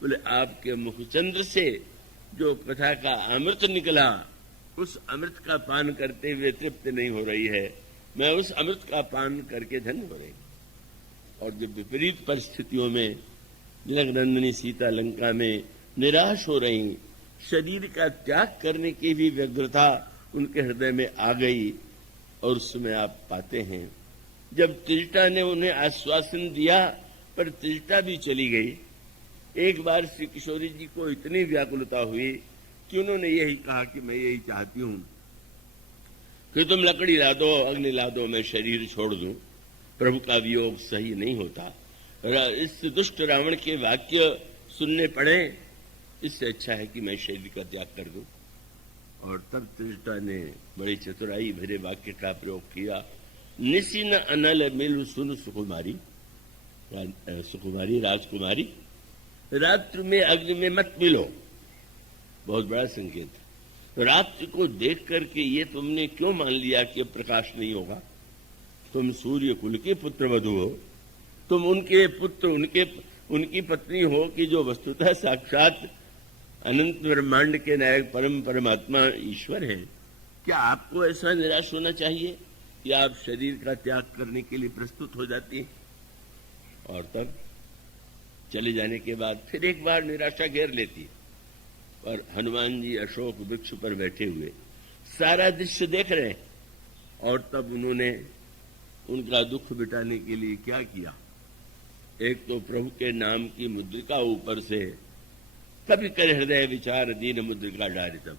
बोले आपके मुखचंद्र से जो कथा का अमृत निकला, उस अमृत का पान करते हुए तृप्त नहीं हो रही है, मैं उस अमृत का पान करके धन्य हो रही। और जब विपरीत परिस्थितियों में जनक नंदिनी सीता लंका में निराश हो रही, शरीर का त्याग करने की भी व्यग्रता उनके हृदय में आ गई। और उसमें आप पाते हैं जब त्रिजटा ने उन्हें आश्वासन दिया पर त्रिजटा भी चली गई। एक बार श्री किशोरी जी को इतनी व्याकुलता हुई कि उन्होंने यही कहा कि मैं यही चाहती हूं कि तुम लकड़ी ला दो, अग्नि ला दो, मैं शरीर छोड़ दूं। प्रभु का वियोग सही नहीं होता। इस दुष्ट रावण के वाक्य सुनने पड़े, इससे अच्छा है कि मैं शरीर का त्याग कर दूं। और तब त्रिजटा ने बड़ी चतुराई भरे वाक्य का प्रयोग किया, निशिन अनल मिलु सुन सुकुमारी, सुकुमारी राजकुमारी, रात्रि में अग्नि में मत मिलो। बहुत बड़ा संकेत। रात्रि को देख करके ये तुमने क्यों मान लिया कि प्रकाश नहीं होगा? तुम सूर्य कुल के पुत्र वधु हो, तुम उनके पुत्र उनकी पत्नी हो कि जो वस्तुतः साक्षात अनंत ब्रह्मांड के नायक परम परमात्मा ईश्वर हैं। क्या आपको ऐसा निराश होना चाहिए कि आप शरीर का त्याग करने के लिए प्रस्तुत हो जाती हैं? और तब चले जाने के बाद फिर एक बार निराशा घेर लेती। और हनुमान जी अशोक वृक्ष पर बैठे हुए सारा दृश्य देख रहे हैं। और तब उन्होंने उनका दुख मिटाने के लिए क्या किया? एक तो प्रभु के नाम की मुद्रिका ऊपर से कभी कर हृदय विचार दीन मुद्रिका डाली तब।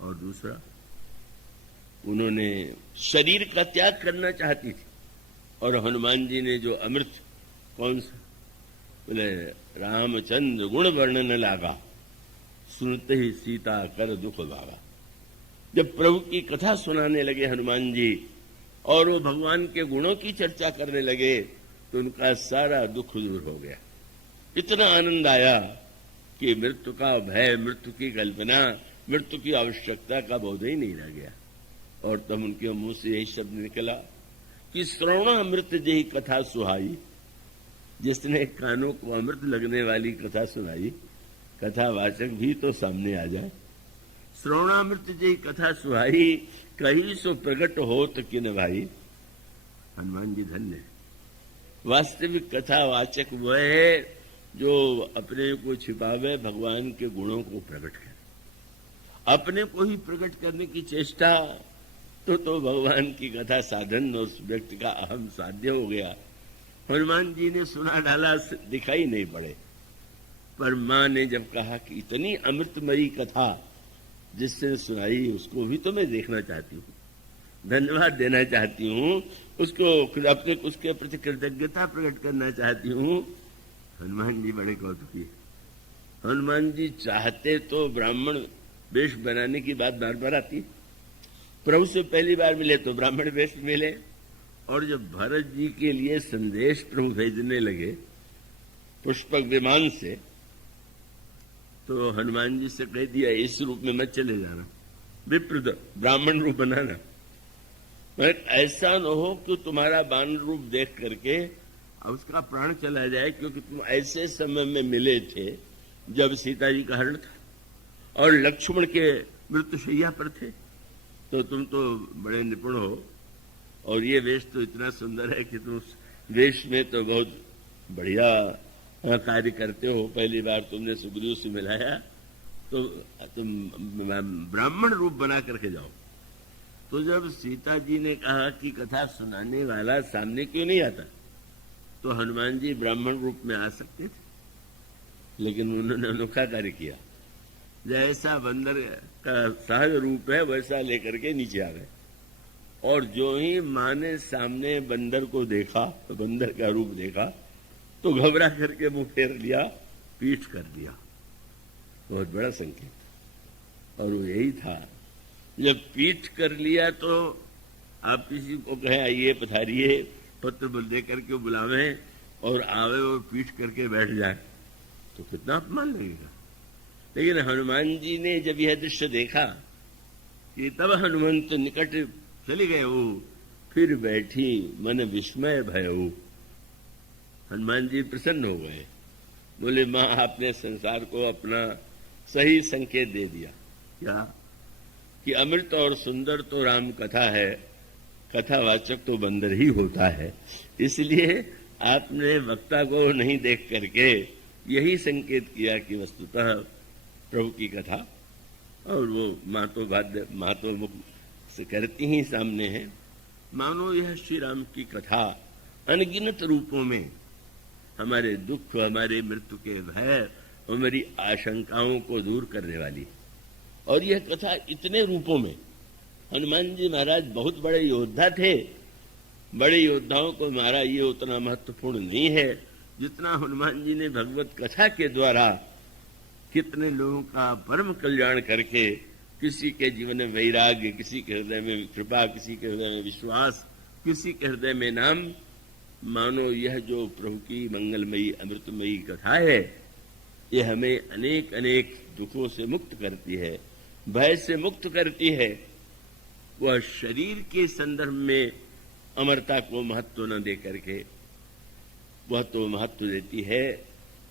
और दूसरा, उन्होंने शरीर का त्याग करना चाहती थी और हनुमान जी ने जो अमृत कौन सा, बोले रामचंद्र गुण वर्णन लागा, सुनते ही सीता कर दुख भागा। जब प्रभु की कथा सुनाने लगे हनुमान जी और वो भगवान के गुणों की चर्चा करने लगे तो उनका सारा दुख दूर हो गया। इतना आनंद आया कि मृत्यु का भय, मृत्यु की कल्पना, मृत्यु की आवश्यकता का बोध ही नहीं रह गया। और तब उनके मुंह से यही शब्द निकला कि श्रवणामृत जही कथा सुहाई। जिसने कानों को अमृत लगने वाली कथा सुनाई, कथावाचक भी तो सामने आ जाए। श्रवणामृत जही कथा सुहाई, कहीं सो प्रकट होत किन भाई। हनुमान जी धन्य है। वास्तविक कथावाचक वह है जो अपने को छिपावे, भगवान के गुणों को प्रकट करे। अपने को ही प्रकट करने की चेष्टा तो भगवान की कथा साधन उस व्यक्ति का अहम साध्य हो गया। हनुमान जी ने सुना डाला, दिखाई नहीं पड़े, पर मां ने जब कहा कि इतनी अमृतमयी कथा जिससे सुनाई उसको भी तो मैं देखना चाहती हूँ, धन्यवाद देना चाहती हूँ, उसको अपने उसके प्रति कृतज्ञता प्रकट करना चाहती हूँ। हनुमान जी बड़े कौतुकी। हनुमान जी चाहते तो ब्राह्मण वेश बनाने की बात बार बार आती। प्रभु से पहली बार मिले तो ब्राह्मण वेश मिले, और जब भरत जी के लिए संदेश प्रभु भेजने लगे पुष्पक विमान से, तो हनुमान जी से कह दिया इस रूप में मत चले जाना, विप्र ब्राह्मण रूप बनाना। मगर ऐसा न हो कि तुम्हारा बान रूप देख करके उसका प्राण चला जाए, क्योंकि तुम ऐसे समय में मिले थे जब सीता जी का हरण था और लक्ष्मण के मृत्युशैया पर थे। तो तुम तो बड़े निपुण हो और ये वेश तो इतना सुंदर है कि तुम वेश में तो बहुत बढ़िया कार्य करते हो। पहली बार तुमने सुग्रीव से मिलाया तो तुम ब्राह्मण रूप बना करके जाओ। तो जब सीता जी ने कहा कि कथा सुनाने वाला सामने क्यों नहीं आता, तो हनुमान जी ब्राह्मण रूप में आ सकते थे, लेकिन उन्होंने अनोखा कार्य किया। जैसा बंदर का सहज रूप है वैसा लेकर के नीचे आ गए, और जो ही मां ने सामने बंदर को देखा, तो बंदर का रूप देखा, तो घबरा करके मुंह फेर लिया, पीठ कर दिया। बहुत बड़ा संकेत। और वो यही था, जब पीठ कर लिया तो आप किसी को कहें आइए पधारिए, पत्र दे करके बुलावे और आवे और पीठ करके बैठ जाए तो कितना अपमान लगेगा। लेकिन हनुमान जी ने जब यह दृश्य देखा कि तब हनुमंत निकट चले गए, वो फिर बैठी मन विस्मय भयऊ। हनुमान जी प्रसन्न हो गए, बोले मां आपने संसार को अपना सही संकेत दे दिया। क्या कि अमृत और सुंदर तो राम कथा है, कथावाचक तो बंदर ही होता है। इसलिए आपने वक्ता को नहीं देख करके यही संकेत किया कि वस्तुतः प्रभु की कथा, और वो माँ तो मुख से करती ही सामने है। मानो यह श्री राम की कथा अनगिनत रूपों में हमारे दुख, हमारे मृत्यु के भय, हमारी आशंकाओं को दूर करने वाली। और यह कथा इतने रूपों में, हनुमान जी महाराज बहुत बड़े योद्धा थे, बड़े योद्धाओं को मारा ये उतना महत्वपूर्ण नहीं है जितना हनुमान जी ने भगवत कथा के द्वारा कितने लोगों का परम कल्याण करके, किसी के जीवन में वैराग्य, किसी के हृदय में कृपा, किसी के हृदय में विश्वास, किसी के हृदय में नाम। मानो यह जो प्रभु की मंगलमयी अमृतमयी कथा है, ये हमें अनेक अनेक दुखों से मुक्त करती है, भय से मुक्त करती है। वह शरीर के संदर्भ में अमरता को महत्व न दे करके वह तो महत्व देती है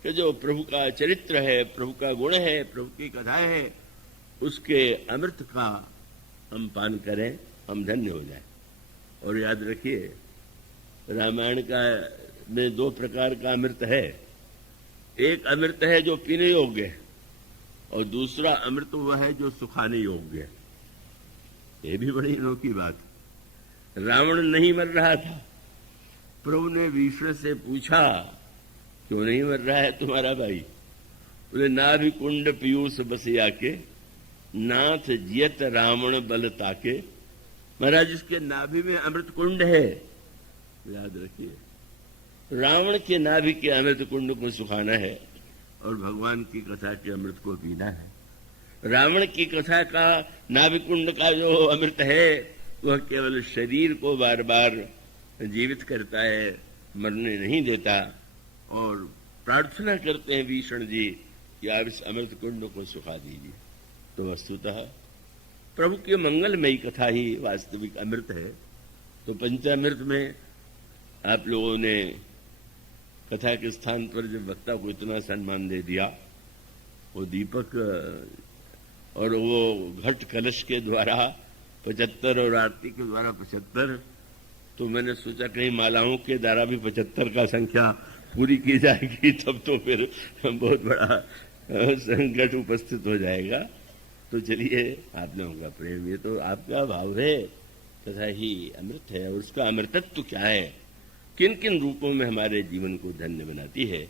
कि जो प्रभु का चरित्र है, प्रभु का गुण है, प्रभु की कथा है, उसके अमृत का हम पान करें, हम धन्य हो जाए। और याद रखिए, रामायण का में दो प्रकार का अमृत है। एक अमृत है जो पीने योग्य है, और दूसरा अमृत वह है जो सुखाने योग्य है। ये भी बड़ी अनोखी बात। रावण नहीं मर रहा था, प्रभु ने विष्णु से पूछा क्यों नहीं मर रहा है तुम्हारा भाई? बोले नाभि कुंड पीयूष बसिया के, नाथ जियत रावण बल ताके। महाराज, इसके नाभि में अमृत कुंड है याद रखिए। रावण के नाभि के अमृत कुंड को सुखाना है और भगवान की कथा के अमृत को पीना है। रावण की कथा का नाभि कुंड का जो अमृत है वह केवल शरीर को बार बार जीवित करता है, मरने नहीं देता। और प्रार्थना करते हैं भीषण जी कि आप इस अमृत कुंड को सुखा दीजिए। तो वस्तुतः प्रभु की मंगलमयी कथा ही वास्तविक अमृत है। तो पंचामृत में आप लोगों ने कथा के स्थान पर जब वक्ता को इतना सम्मान दे दिया, वो दीपक और वो घट कलश के द्वारा 75 और आरती के द्वारा 75, तो मैंने सोचा कहीं मालाओं के द्वारा भी 75 का संख्या पूरी की जाएगी, तब तो फिर बहुत बड़ा संकट उपस्थित हो जाएगा। तो चलिए, आप लोगों का प्रेम, ये तो आपका भाव है, तथा ही अमृत है। और उसका अमृतत्व क्या है, किन किन रूपों में हमारे जीवन को धन्य बनाती है,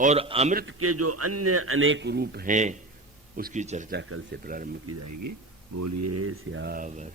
और अमृत के जो अन्य अनेक रूप हैं उसकी चर्चा कल से प्रारंभ की जाएगी। बोलिए सियावर।